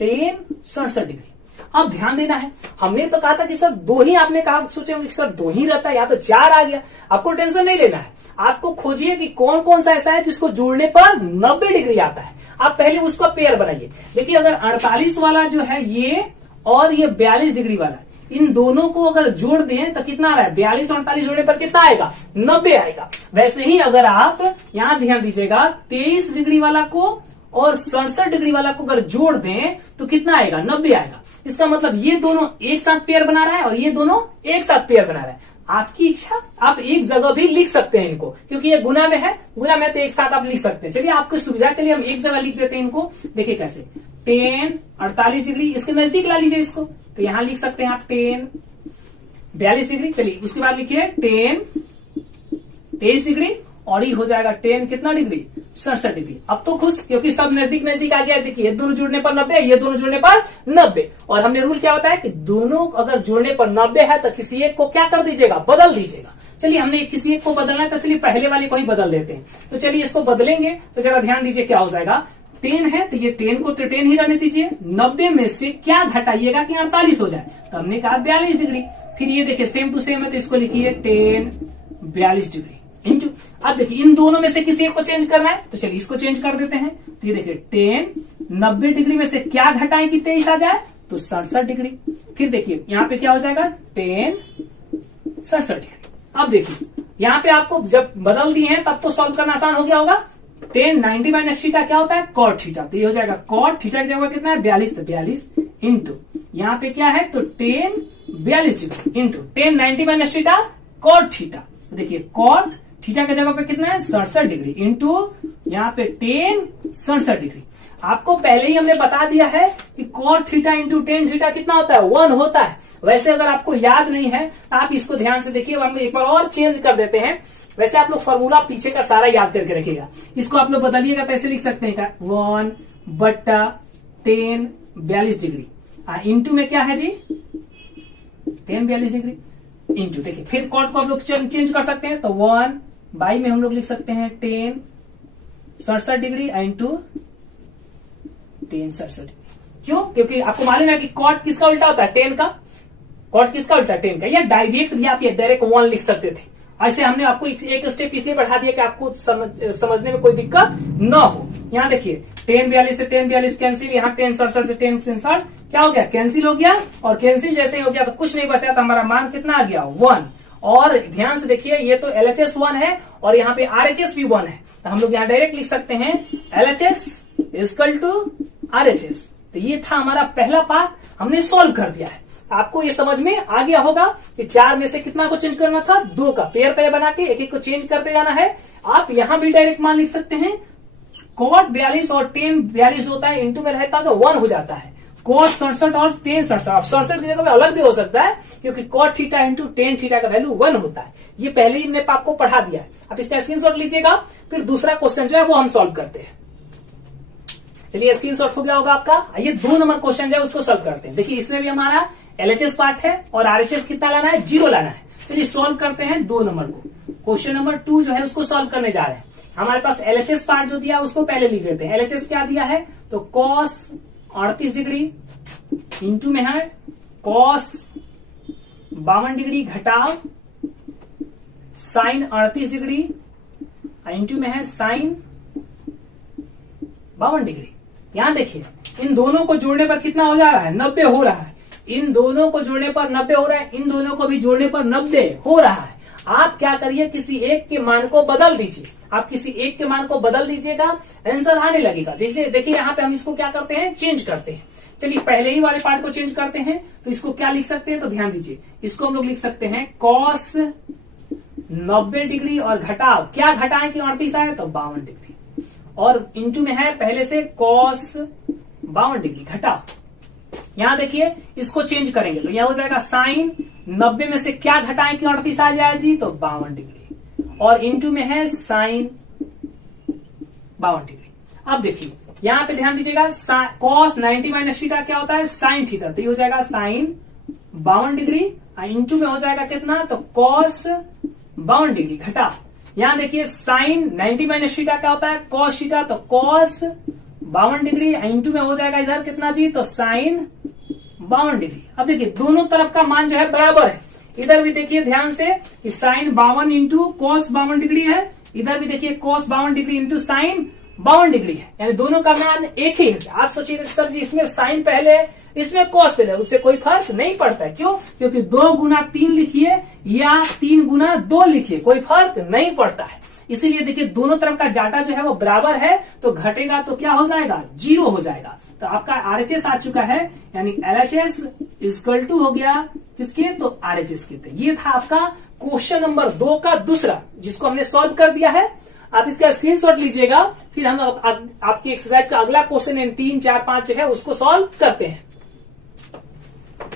10 67 डिग्री। अब ध्यान देना है, हमने तो कहा था कि सर 2 ही, आपने कहा सोचे होंगे कि सर 2 ही रहता है, या तो 4 आ गया। आपको टेंशन नहीं लेना है, आपको खोजिए कि कौन कौन सा ऐसा है जिसको जोड़ने पर 90 डिग्री आता है। आप पहले उसका पेयर बनाइए। देखिए अगर 48 वाला जो है ये और ये 42 डिग्री वाला, इन दोनों को अगर जोड़ दें तो कितना आ रहा है, 42 और 48 जोड़ने पर कितना आएगा, 90 आएगा। वैसे ही अगर आप यहां ध्यान दीजिएगा 23 डिग्री वाला को और 67 डिग्री वाला को अगर जोड़ दें तो कितना आएगा, 90 आएगा। इसका मतलब ये दोनों एक साथ पेयर बना रहा है और ये दोनों एक साथ पेयर बना रहा है। आपकी इच्छा, आप एक जगह भी लिख सकते हैं इनको, क्योंकि ये गुना में है, गुना में तो एक साथ आप लिख सकते हैं। चलिए आपकी सुविधा के लिए हम एक जगह लिख देते हैं इनको। देखिए कैसे, 10 48 डिग्री, इसके नजदीक ला लीजिए इसको, तो यहां लिख सकते हैं आप 10 42 डिग्री। चलिए उसके बाद लिखिए 10 23 डिग्री, और ये हो जाएगा 10 कितना डिग्री, 67 डिग्री। अब तो खुश, क्योंकि सब नजदीक नजदीक आ गया। देखिए ये दोनों जुड़ने पर 90, ये दोनों जुड़ने पर 90, और हमने रूल क्या बताया कि दोनों अगर जुड़ने पर 90 है तो किसी एक को क्या कर दीजिएगा, बदल दीजिएगा। चलिए हमने किसी एक को बदलना है, तो चलिए पहले वाले को ही बदल देते हैं। तो चलिए इसको बदलेंगे, तो जरा ध्यान दीजिए क्या हो जाएगा। 10 है तो ये 10 को तो 10 ही रहने दीजिए, 90 में से क्या घटाइएगा कि 48 हो जाए, तो हमने कहा 42 डिग्री। फिर ये देखिए सेम टू सेम है, तो इसको लिखिए 10 42 डिग्री इंटू। अब देखिए इन दोनों में से किसी एक को चेंज करना है, तो चलिए इसको चेंज कर देते हैं। तो ये देखिए 10 90 डिग्री में से क्या घटाएं कि 23 आ जाए, तो 67 डिग्री। फिर देखिए यहाँ पे क्या हो जाएगा, 10 67 डिग्री। अब देखिए यहाँ पे आपको जब बदल दिए हैं तब तो सॉल्व करना आसान हो गया होगा। 10 90 माइनस थीटा क्या होता है, कॉट थीटा, तो ये हो जाएगा कॉट थीटा की जगह कितना है 42, तो 42 इंटू यहाँ पे क्या है, तो 10 42 degree into 10 90 minus theta cot theta. देखिए कॉट थीटा की जगह पे कितना है 67 डिग्री इंटू यहाँ पे 10 67 डिग्री। आपको पहले ही हमने बता दिया है कि कॉट थीटा इंटू 10 थीटा कितना होता है, 1 होता है। वैसे अगर आपको याद नहीं है तो आप इसको ध्यान से देखिए, हम एक बार और चेंज कर देते हैं। वैसे आप लोग फॉर्मूला पीछे का सारा याद करके रखिएगा, इसको आप लोग बदलिएगा तो ऐसे लिख सकते हैं 1/10 42 डिग्री इंटू में क्या है जी 10 42 डिग्री इंटू। देखिए फिर कॉट को आप लोग चेंज कर सकते हैं, तो 1/, में हम लोग लिख सकते हैं 10 67 डिग्री इंटू 10 67 डिग्री। क्यों, क्योंकि आपको मालूम है कि कॉट किसका उल्टा होता है, 10 का। कॉट किसका उल्टा, 10 का। या डायरेक्ट भी आप ये डायरेक्ट 1 लिख सकते थे। ऐसे हमने आपको एक स्टेप इसलिए बढ़ा दिया कि आपको समझने में कोई दिक्कत न हो। यहाँ देखिए 10 42 से 10 42 कैंसिल, यहाँ 10 67 से 10 67 क्या हो गया, कैंसिल हो गया। और कैंसिल जैसे ही हो गया तो कुछ नहीं बचा, तो हमारा मान कितना आ गया 1। और ध्यान से देखिए ये तो LHS 1 है और यहाँ पे RHS भी 1 है, तो हम लोग यहाँ डायरेक्ट लिख सकते हैं LHS इक्वल टू RHS। तो ये था हमारा पहला पार्ट, हमने सॉल्व कर दिया है। आपको ये समझ में आ गया होगा कि 4 में से कितना को चेंज करना था, 2 का पेयर बना के एक एक को चेंज करते जाना है। आप यहां भी डायरेक्ट मान लिख सकते हैं, कॉट 42 और 10 42 होता है, इंटू में रहता है तो 1 हो जाता है। कॉट 67 और 10 67, अब 67 की जगह पे अलग भी हो सकता है, क्योंकि कॉट थीटा इंटू 10 थीटा का वैल्यू 1 होता है। ये पहले ही हमने आपको पढ़ा दिया है। आप इसका स्क्रीनशॉट लीजिएगा, फिर दूसरा क्वेश्चन जो है वो हम सॉल्व करते हैं। चलिए स्क्रीनशॉट हो गया होगा आपका। आइए 2 नंबर क्वेश्चन जो है उसको सॉल्व करते हैं। देखिए इसमें भी हमारा LHS पार्ट है और RHS कितना लाना है, 0 लाना है। चलिए सॉल्व करते हैं 2 नंबर को। क्वेश्चन नंबर 2 जो है उसको सॉल्व करने जा रहे हैं। हमारे पास LHS पार्ट जो दिया उसको पहले लिख देते हैं। LHS क्या दिया है, तो cos 38 डिग्री इंटू में है cos 52 डिग्री घटाव sin 38 डिग्री इंटू में है sin 52 डिग्री। यहां देखिए इन दोनों को जोड़ने पर कितना हो जा रहा है, 90 हो रहा है। इन दोनों को जोड़ने पर 90 हो रहा है, इन दोनों को भी जोड़ने पर 90 हो रहा है। आप क्या करिए, किसी एक के मान को बदल दीजिए। आप किसी एक के मान को बदल दीजिएगा, आंसर आने लगेगा। देखिए यहाँ पे हम इसको क्या करते हैं, चेंज करते हैं। चलिए पहले ही वाले पार्ट को चेंज करते हैं, तो इसको क्या लिख सकते हैं, तो ध्यान दीजिए, इसको हम लोग लिख सकते हैं cos 90 डिग्री और घटाव क्या घटाएं कि 38 आए, तो 52 डिग्री, और इंटू में है पहले से cos 52 डिग्री घटाव। यहां देखिए इसको चेंज करेंगे तो यह हो जाएगा साइन 90 में से क्या घटाएं कि 38 आ जाए जी, तो 52 डिग्री, और इंटू में है साइन 52 डिग्री। अब देखिए यहां पे ध्यान दीजिएगा, cos 90 माइनस थीटा क्या होता है, साइन थीटा, तो ये हो जाएगा साइन 52 डिग्री, इंटू में हो जाएगा कितना, तो cos 52 डिग्री घटाव। यहां देखिए साइन 90 माइनस थीटा क्या होता है, cos थीटा, तो cos 52 डिग्री इंटू में हो जाएगा इधर कितना जी, तो साइन 52 डिग्री। अब देखिए दोनों तरफ का मान जो है बराबर है। इधर भी देखिए ध्यान से कि साइन 52 इंटू cos 52 डिग्री है, इधर भी देखिए cos 52 degree into sine 52 degree है, यानी दोनों का मान एक ही है। आप सोचिए सर जी इसमें साइन पहले है, इसमें cos पहले, उससे कोई फर्क नहीं पड़ता है। क्यों, क्योंकि 2 गुना 3 लिखिए या 3 गुना 2 लिखिए, कोई फर्क नहीं पड़ता है। इसीलिए देखिए दोनों तरफ का डाटा जो है वो बराबर है, तो घटेगा तो क्या हो जाएगा, 0 हो जाएगा। तो आपका RHS आ चुका है, यानी LHS इक्वल टू हो गया किसके, तो RHS के। ये था आपका क्वेश्चन नंबर 2 का दूसरा, जिसको हमने सॉल्व कर दिया है। आप इसका स्क्रीनशॉट लीजिएगा, फिर हम आपकी एक्सरसाइज का अगला क्वेश्चन 3, 4, 5 जो है उसको सॉल्व करते हैं।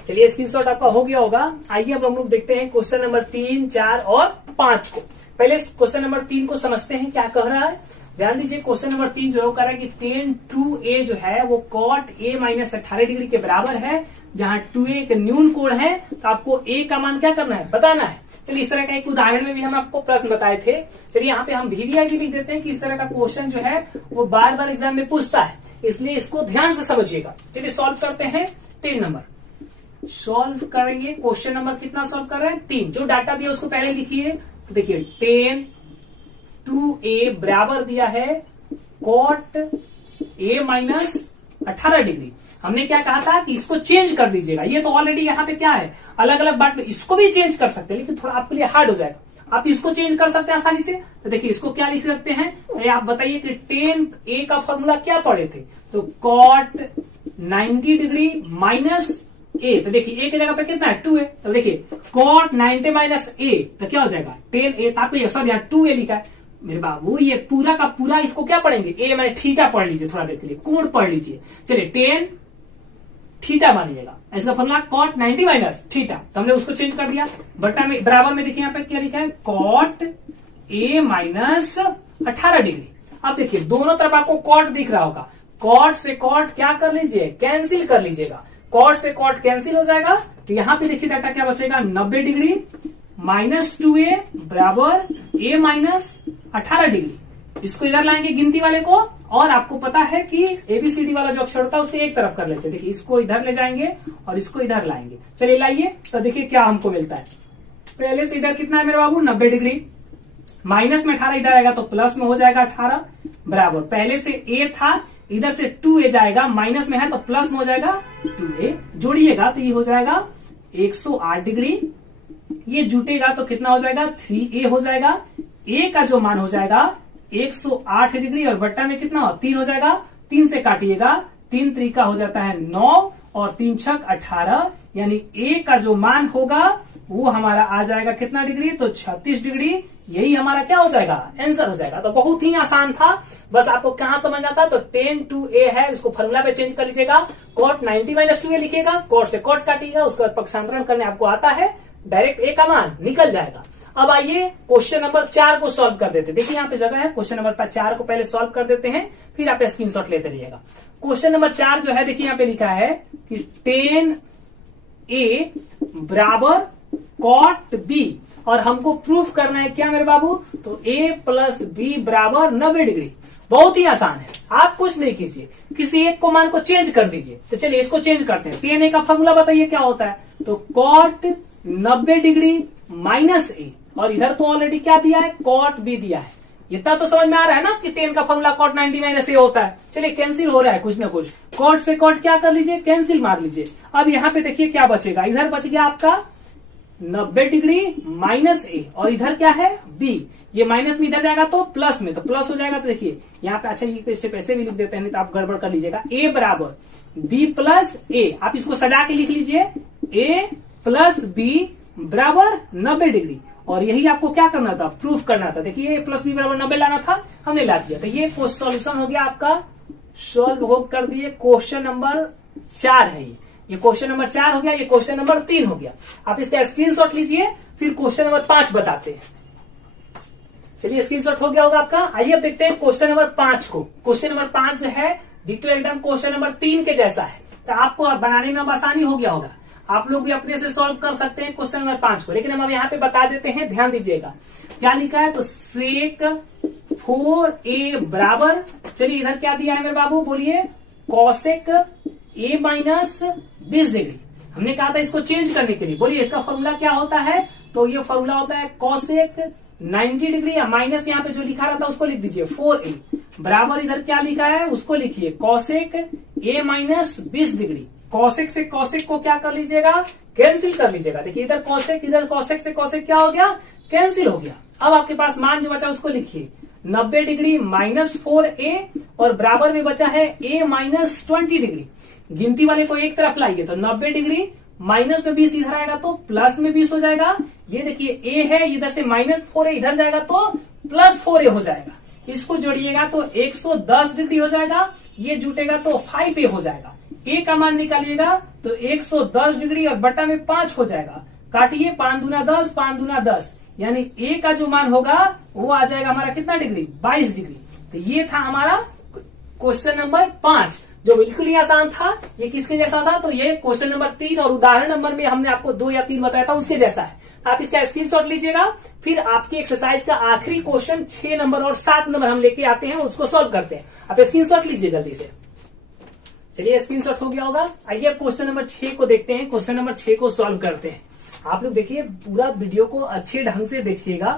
चलिए स्क्रीनशॉट आपका हो गया होगा। आइए अब हम लोग देखते हैं क्वेश्चन नंबर 3, 4 और 5 को। पहले क्वेश्चन नंबर 3 को समझते हैं क्या कह रहा है। ध्यान दीजिए, क्वेश्चन नंबर 3 जो कह रहा है कि tan 2a जो है वो cot a माइनस 18 डिग्री के बराबर है, जहां 2a एक न्यून कोण है, तो आपको a का मान क्या करना है, बताना है। चलिए इस तरह का एक उदाहरण में भी हम आपको प्रश्न बताए थे। चलिए यहाँ पे हम VVI भी लिख देते हैं कि इस तरह का क्वेश्चन जो है वो बार बार एग्जाम में पूछता है, इसलिए इसको ध्यान से समझिएगा। चलिए सॉल्व करते हैं। 3 नंबर सॉल्व करेंगे। क्वेश्चन नंबर कितना सॉल्व कर रहे हैं, 3। जो डाटा दिया उसको पहले लिखिए। तो देखिए tan 2a बराबर दिया है cot a माइनस 18 डिग्री। हमने क्या कहा था कि इसको चेंज कर दीजिएगा। ये तो ऑलरेडी यहाँ पे क्या है, अलग अलग बात में इसको भी चेंज कर सकते हैं, लेकिन थोड़ा आपके लिए हार्ड हो जाएगा। आप इसको चेंज कर सकते हैं आसानी से। तो देखिए इसको क्या लिख सकते हैं, तो आप बताइए कि tan a का फॉर्मूला क्या पढ़े थे, तो cot 90 डिग्री माइनस a। तो देखिए a की जगह पे कितना है, 2a। तो देखिए cot 90 माइनस a, तो क्या हो जाएगा tan a। तो आपको सॉरी यहाँ 2a लिखा है मेरे बाबू, ये पूरा का पूरा इसको क्या पढ़ेंगे, ए मैंने थीटा पढ़ लीजिए, थोड़ा देर के लिए कोण पढ़ लीजिए। चलिए tan थीटा मानिएगा, इसका फॉर्मूला cot 90 माइनस थीटा। तो हमने उसको चेंज कर दिया, बटा में बराबर में देखिए यहाँ पे क्या लिखा है, cot a माइनस 18 डिग्री। अब देखिए दोनों तरफ आपको cot दिख रहा होगा, cot से cot क्या कर लीजिए, कैंसिल कर लीजिएगा। cot से cot कैंसिल हो जाएगा, तो यहाँ पे देखिए डाटा क्या बचेगा, 90 डिग्री माइनस 2a बराबर a माइनस 18 डिग्री। इसको इधर लाएंगे गिनती वाले को, और आपको पता है कि ABCD वाला जो अक्षर होता है उसको एक तरफ कर लेते हैं। देखिए इसको इधर ले जाएंगे और इसको इधर लाएंगे। चलिए लाइए, तो देखिए क्या हमको मिलता है। पहले से इधर कितना है मेरे बाबू, 90 डिग्री, माइनस में 18 इधर आएगा तो प्लस में हो जाएगा 18 बराबर, पहले से a था, इधर से 2a जाएगा, माइनस में है तो प्लस में हो जाएगा 2a, जोड़िएगा तो ये हो जाएगा 108 डिग्री। ये जुटेगा तो कितना हो जाएगा, 3a हो जाएगा। a का जो मान हो जाएगा 108 डिग्री, और बट्टा में कितना हो, 3 हो जाएगा। 3 से काटिएगा, 3 त्रिका हो जाता है 9 और 3 छक 18, यानी a का जो मान होगा वो हमारा आ जाएगा कितना डिग्री, तो 36 डिग्री। यही हमारा क्या हो जाएगा, आंसर हो जाएगा। तो बहुत ही आसान था, बस आपको कहां समझना था, तो tan 2a है, इसको फॉर्मूला पे चेंज कर लीजिएगा, cot 90 माइनस 2a लिखिएगा, cot से cot काटिएगा, उसके बाद पक्षांतरण करने आपको आता है, डायरेक्ट a का मान निकल जाएगा। अब आइए क्वेश्चन नंबर 4 को सॉल्व कर देते हैं। देखिए यहाँ पे जगह है, क्वेश्चन नंबर 4 को पहले सॉल्व कर देते हैं, फिर आप स्क्रीनशॉट लेते रहिएगा। क्वेश्चन नंबर 4 जो है देखिए यहाँ पे लिखा है कि tan a बराबर cot b, और हमको प्रूफ करना है क्या मेरे बाबू, तो a प्लस b बराबर 90 डिग्री। बहुत ही आसान है, आप कुछ नहीं कीजिए, किसी एक को मान को चेंज कर दीजिए। तो चलिए इसको चेंज करते हैं। tan a का फॉर्मूला बताइए क्या होता है, तो cot 90 डिग्री माइनस a, और इधर तो ऑलरेडी क्या दिया है, cot b दिया है। इतना तो समझ में आ रहा है ना कि tan का फॉर्मूला cot 90 माइनस a होता है। चलिए कैंसिल हो रहा है कुछ ना कुछ, cot से cot क्या कर लीजिए, कैंसिल मार लीजिए। अब यहाँ पे देखिए क्या बचेगा, इधर बच गया आपका 90 डिग्री माइनस a, और इधर क्या है b, ये माइनस में इधर जाएगा तो प्लस में, तो प्लस हो जाएगा। तो देखिए यहाँ पे, अच्छा ये स्टेप ऐसे भी लिख देते हैं, नहीं तो आप गड़बड़ कर लीजिएगा, a बराबर b प्लस a। आप इसको सजा के लिख लीजिए, a प्लस b बराबर 90 डिग्री, और यही आपको क्या करना था, प्रूफ करना था। देखिए प्लस बी बराबर 90 लाना था, हमने ला दिया। तो ये सॉल्यूशन हो गया आपका, सॉल्व हो कर दिए। क्वेश्चन नंबर 4 है ये क्वेश्चन नंबर 4 हो गया, ये क्वेश्चन नंबर 3 हो गया। आप इसका स्क्रीनशॉट लीजिए, फिर क्वेश्चन नंबर 5 बताते हैं। चलिए स्क्रीनशॉट हो गया होगा आपका। आइए अब देखते हैं क्वेश्चन नंबर 5 को। क्वेश्चन नंबर 5 जो है डिटेल एकदम क्वेश्चन नंबर 3 के जैसा है, तो आपको बनाने में अब आसानी हो गया होगा। आप लोग भी अपने से सॉल्व कर सकते हैं क्वेश्चन नंबर 5 को, लेकिन हम अब यहाँ पे बता देते हैं, ध्यान दीजिएगा क्या लिखा है, तो sec 4a बराबर, चलिए इधर क्या दिया है मेरे बाबू, बोलिए cosec a माइनस 20 डिग्री। हमने कहा था इसको चेंज करने के लिए, बोलिए इसका फॉर्मूला क्या होता है, तो ये फॉर्मूला होता है cosec 90 डिग्री, या माइनस यहाँ पे जो लिखा रहता है उसको लिख दीजिए 4a बराबर, इधर क्या लिखा है उसको लिखिए cosec a minus 20 degree. Cosec से कॉसेक को क्या कर लीजिएगा, कैंसिल कर लीजिएगा। देखिए इधर कॉसेक, इधर कॉसेक से कॉसेक क्या हो गया, कैंसिल हो गया। अब आपके पास मान जो बचा उसको लिखिए, 90 डिग्री माइनस 4a, और बराबर में बचा है a माइनस 20 डिग्री। गिनती वाले को एक तरफ लाइए, तो 90 डिग्री माइनस में 20 इधर आएगा तो प्लस में 20 हो जाएगा। ये देखिए ए है, इधर से -4 है, इधर जाएगा तो +4a हो जाएगा। इसको जोड़िएगा तो 110 डिग्री हो जाएगा, ये जुटेगा तो 5a हो जाएगा। ए का मान निकालिएगा तो 110 डिग्री और बटा में 5 हो जाएगा। काटिए, 5 दूना 10, 5 दूना 10, यानी ए का जो मान होगा वो आ जाएगा हमारा कितना डिग्री, 22 डिग्री। तो ये था हमारा क्वेश्चन नंबर 5, जो बिल्कुल ही आसान था। ये किसके जैसा था, तो ये क्वेश्चन नंबर 3 और उदाहरण नंबर में हमने आपको 2 या 3 बताया था, उसके जैसा है। आप इसका स्क्रीनशॉट लीजिएगा। फिर आपकी एक्सरसाइज का आखिरी क्वेश्चन 6 नंबर और 7 नंबर हम लेके आते हैं, उसको सॉल्व करते हैं। आप स्क्रीनशॉट लीजिए जल्दी से। चलिए, स्क्रीनशॉट हो गया होगा। आइए क्वेश्चन नंबर 6 को देखते हैं। क्वेश्चन नंबर 6 को सॉल्व करते हैं। आप लोग देखिए, पूरा वीडियो को अच्छे ढंग से देखिएगा,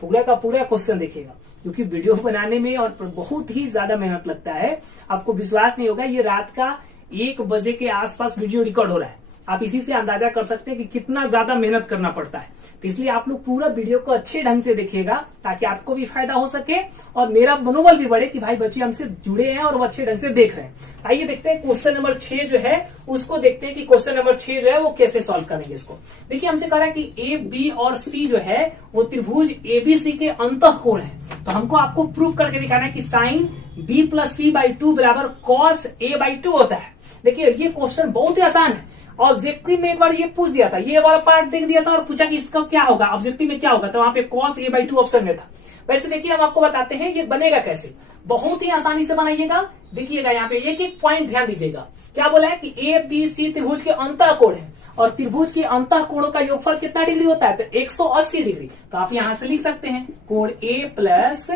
पूरा का पूरा क्वेश्चन देखिएगा, क्योंकि वीडियो बनाने में और बहुत ही ज्यादा मेहनत लगता है। आपको विश्वास नहीं होगा, ये रात का 1 बजे के आसपास वीडियो रिकॉर्ड हो रहा है। आप इसी से अंदाजा कर सकते हैं कि कितना ज्यादा मेहनत करना पड़ता है। तो इसलिए आप लोग पूरा वीडियो को अच्छे ढंग से देखिएगा, ताकि आपको भी फायदा हो सके और मेरा मनोबल भी बढ़े कि भाई बच्चे हमसे जुड़े हैं और वो अच्छे ढंग से देख रहे हैं। आइए देखते हैं क्वेश्चन नंबर 6 जो है उसको देखते हैं कि क्वेश्चन नंबर 6 जो है वो कैसे सॉल्व करेंगे इसको। देखिए, हमसे कह रहा है कि ए, बी और सी जो है वो त्रिभुज एबीसी के अंतःकोण है। तो हमको आपको प्रूफ करके दिखाना है कि साइन b + c/2 बराबर cos a/2 होता है। देखिए, ये क्वेश्चन बहुत ही आसान है। ऑब्जेक्टिव में एक बार ये पूछ दिया था, ये वाला पार्ट देख दिया था और पूछा कि इसका क्या होगा, ऑब्जेक्टिव में क्या होगा, तो वहां पे cos a/2 ऑप्शन में था। वैसे देखिए, हम आपको बताते हैं ये बनेगा कैसे। बहुत ही आसानी से बनाइएगा। देखिएगा, यहाँ पे एक एक पॉइंट ध्यान दीजिएगा। क्या बोला है कि ए बी सी त्रिभुज के अंतःकोण है, और त्रिभुज के अंतःकोणों का योगफल कितना डिग्री होता है, तो 180 डिग्री। तो आप यहां से लिख सकते हैं कोण ए प्लस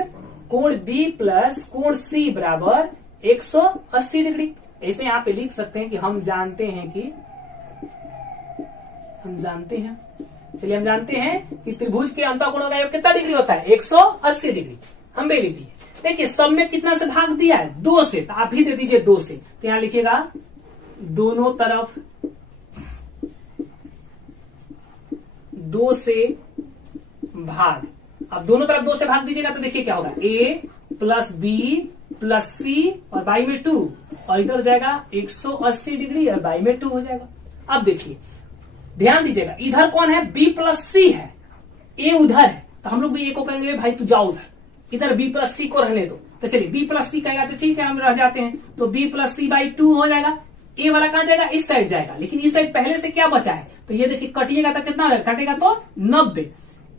कोण बी प्लस कोण सी बराबर 180 डिग्री। ऐसे यहाँ पे लिख सकते हैं कि हम जानते हैं कि त्रिभुज के अंतःकोणों का योग कितना डिग्री होता है, 180 डिग्री। हम भी लिख दिए। देखिए, सब में कितना से भाग दिया है, 2 से, तो आप भी दे दीजिए 2 से। तो यहां लिखिएगा दोनों तरफ 2 से भाग। अब दोनों तरफ 2 से भाग दीजिएगा तो देखिए क्या होगा, a + b + c और बाई में 2, और इधर जाएगा 180 डिग्री और बाई में 2 हो जाएगा। अब देखिए, ध्यान दीजिएगा, इधर कौन है, b + c है, a उधर है, तो हम लोग भी a को कहेंगे भाई तू जाओ उधर, इधर b + c को रहने दो। तो चलिए, b + c कहेगा तो ठीक है, हम रह जाते हैं, तो b + c/2 हो जाएगा। a वाला कहां जाएगा, इस साइड जाएगा, लेकिन इस साइड पहले से क्या बचा है, तो ये देखिए कटिएगा तो कितना कटेगा, तो 90।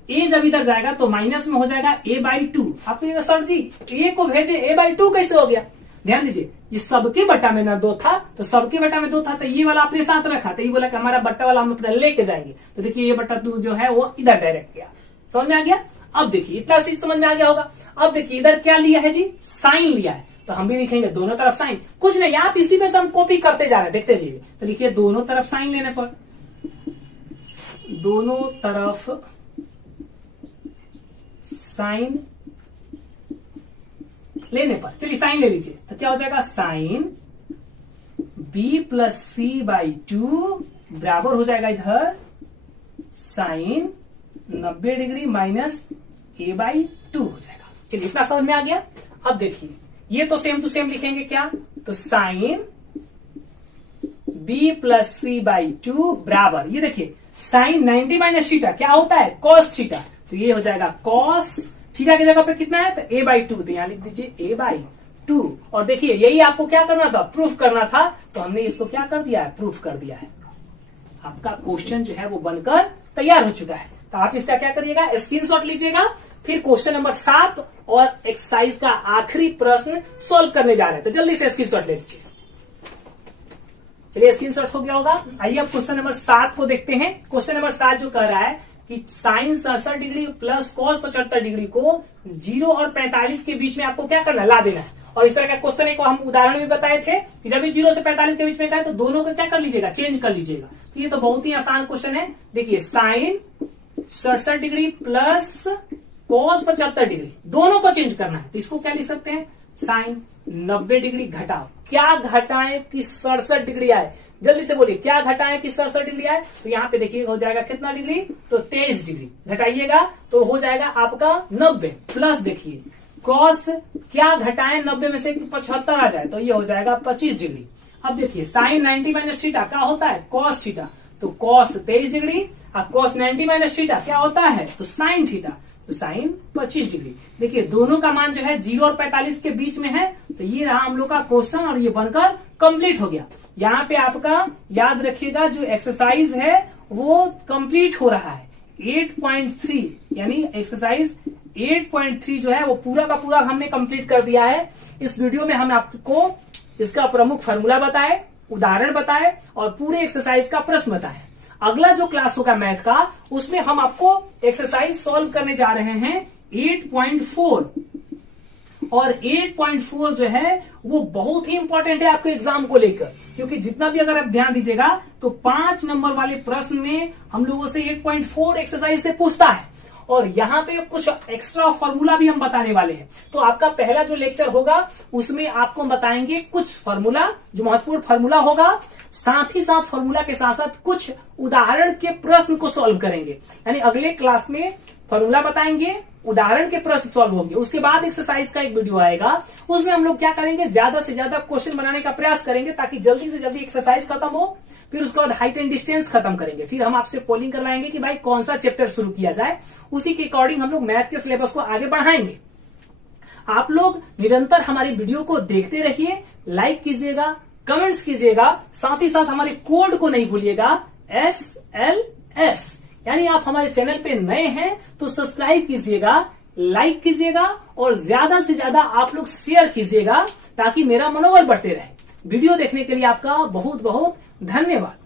a जब इधर जाएगा तो माइनस में हो जाएगा a/2। आप कहिएगा सर जी a को भेजे a/2 कैसे हो गया। ध्यान दीजिए, ये सबके बटा में ना 2 था, तो सबके बटा में 2 था, तो ये वाला अपने साथ रखा, तो ये बोला कि हमारा बट्टा वाला हम अपना लेके जाएंगे। तो देखिए, ये बटा 2 जो है वो इधर डायरेक्ट गया। समझ में आ गया। अब देखिए, इतना चीज समझ में आ गया होगा। अब देखिए, इधर क्या लिया है जी, साइन लिया है, तो हम भी लिखेंगे दोनों तरफ साइन। कुछ नहीं, आप इसी में से हम कॉपी करते जा रहे हैं, देखते रहिए। तो लिखिए, दोनों तरफ साइन लेने पर, दोनों तरफ साइन लेने पर, चलिए साइन ले लीजिए, तो क्या हो जाएगा, साइन b + c/2 बराबर हो जाएगा इधर साइन 90 डिग्री माइनस a/2 हो जाएगा। चलिए, इतना समझ में आ गया। अब देखिए, ये तो सेम टू सेम लिखेंगे क्या, तो साइन b + c/2 बराबर, ये देखिए साइन 90 - थीटा क्या होता है, cos थीटा, तो ये हो जाएगा cos थीटा की जगह पे कितना है, तो a/2, तो यहां लिख दीजिए a/2। और देखिए, यही आपको क्या करना था, प्रूफ करना था, तो हमने इसको क्या कर दिया है, प्रूफ कर दिया है। आपका क्वेश्चन जो है वो बनकर तैयार हो चुका है। तो आप इसका क्या करिएगा, स्क्रीनशॉट लीजिएगा। फिर क्वेश्चन नंबर 7 और एक्सरसाइज का आखिरी प्रश्न सॉल्व करने जा रहे हैं, तो जल्दी से स्क्रीनशॉट ले लीजिए। चलिए, स्क्रीनशॉट हो गया होगा। आइए अब क्वेश्चन नंबर 7 को देखते हैं। क्वेश्चन नंबर 7 जो कह रहा है कि sine 67 degree plus cos 75 degree को 0 और 45 के बीच में आपको क्या करना है, ला देना है। और इस तरह का क्वेश्चन एक हम उदाहरण में बताए थे कि जब भी 0 से 45 के बीच में गए तो दोनों को क्या कर लीजिएगा, चेंज कर लीजिएगा। तो ये तो बहुत ही आसान क्वेश्चन है। देखिए, sine 67 degree plus cos 75 degree, दोनों को चेंज करना है, तो इसको क्या लिख सकते हैं, साइन 90 डिग्री घटाओ। क्या घटाएं कि 67 डिग्री आए, जल्दी से बोलिए, क्या घटाएं कि 67 डिग्री आए। तो यहाँ पे देखिए हो जाएगा कितना डिग्री, तो 23 डिग्री घटाइएगा तो हो जाएगा आपका 90। प्लस देखिए, कॉस क्या घटाएं 90 में से 75 आ जाए, तो ये हो जाएगा 25 डिग्री। अब देखिए, साइन 90 - थीटा क्या होता है, कॉस थीटा, तो cos 23 डिग्री और cos 90 माइनस थीटा क्या होता है, तो sin थीटा, तो sin 25 डिग्री। देखिए दोनों का मान जो है 0 और 45 के बीच में है, तो ये रहा हम लोग का क्वेश्चन और ये बनकर कंप्लीट हो गया। यहाँ पे आपका याद रखिएगा जो एक्सरसाइज है वो कंप्लीट हो रहा है। 8.3 यानी एक्सरसाइज 8.3 जो है वो पूरा का पूरा हमने कंप्लीट कर दिया है। इस वीडियो में हम आपको इसका प्रमुख फार्मूला बताए, उदाहरण बताए और पूरे एक्सरसाइज का प्रश्न बताए। अगला जो क्लास होगा मैथ का, उसमें हम आपको एक्सरसाइज सॉल्व करने जा रहे हैं 8.4 और 8.4 जो है वो बहुत ही इंपॉर्टेंट है आपके एग्जाम को लेकर, क्योंकि जितना भी अगर आप ध्यान दीजिएगा तो 5 नंबर वाले प्रश्न में हम लोगों से 8.4 एक्सरसाइज से पूछता है और यहाँ पे कुछ एक्स्ट्रा फॉर्मूला भी हम बताने वाले हैं। तो आपका पहला जो लेक्चर होगा उसमें आपको बताएंगे कुछ फॉर्मूला, जो महत्वपूर्ण फॉर्मूला होगा, साथ ही साथ फॉर्मूला के साथ साथ कुछ उदाहरण के प्रश्न को सॉल्व करेंगे। यानी अगले क्लास में फॉर्मूला बताएंगे, उदाहरण के प्रश्न सॉल्व होंगे, उसके बाद एक्सरसाइज का एक वीडियो आएगा, उसमें हम लोग क्या करेंगे, ज्यादा से ज्यादा क्वेश्चन बनाने का प्रयास करेंगे ताकि जल्दी से जल्दी एक्सरसाइज खत्म हो। फिर उसके बाद हाइट एंड डिस्टेंस खत्म करेंगे, फिर हम आपसे पोलिंग करवाएंगे कि भाई कौन सा चैप्टर शुरू किया जाए, उसी के अकॉर्डिंग हम लोग मैथ के सिलेबस को आगे बढ़ाएंगे। आप लोग निरंतर हमारी वीडियो को देखते रहिए, लाइक कीजिएगा, कमेंट्स कीजिएगा, साथ ही साथ हमारे कोड को नहीं भूलिएगा SLS। यानी आप हमारे चैनल पे नए हैं तो सब्सक्राइब कीजिएगा, लाइक कीजिएगा और ज्यादा से ज्यादा आप लोग शेयर कीजिएगा ताकि मेरा मनोबल बढ़ते रहे। वीडियो देखने के लिए आपका बहुत बहुत धन्यवाद।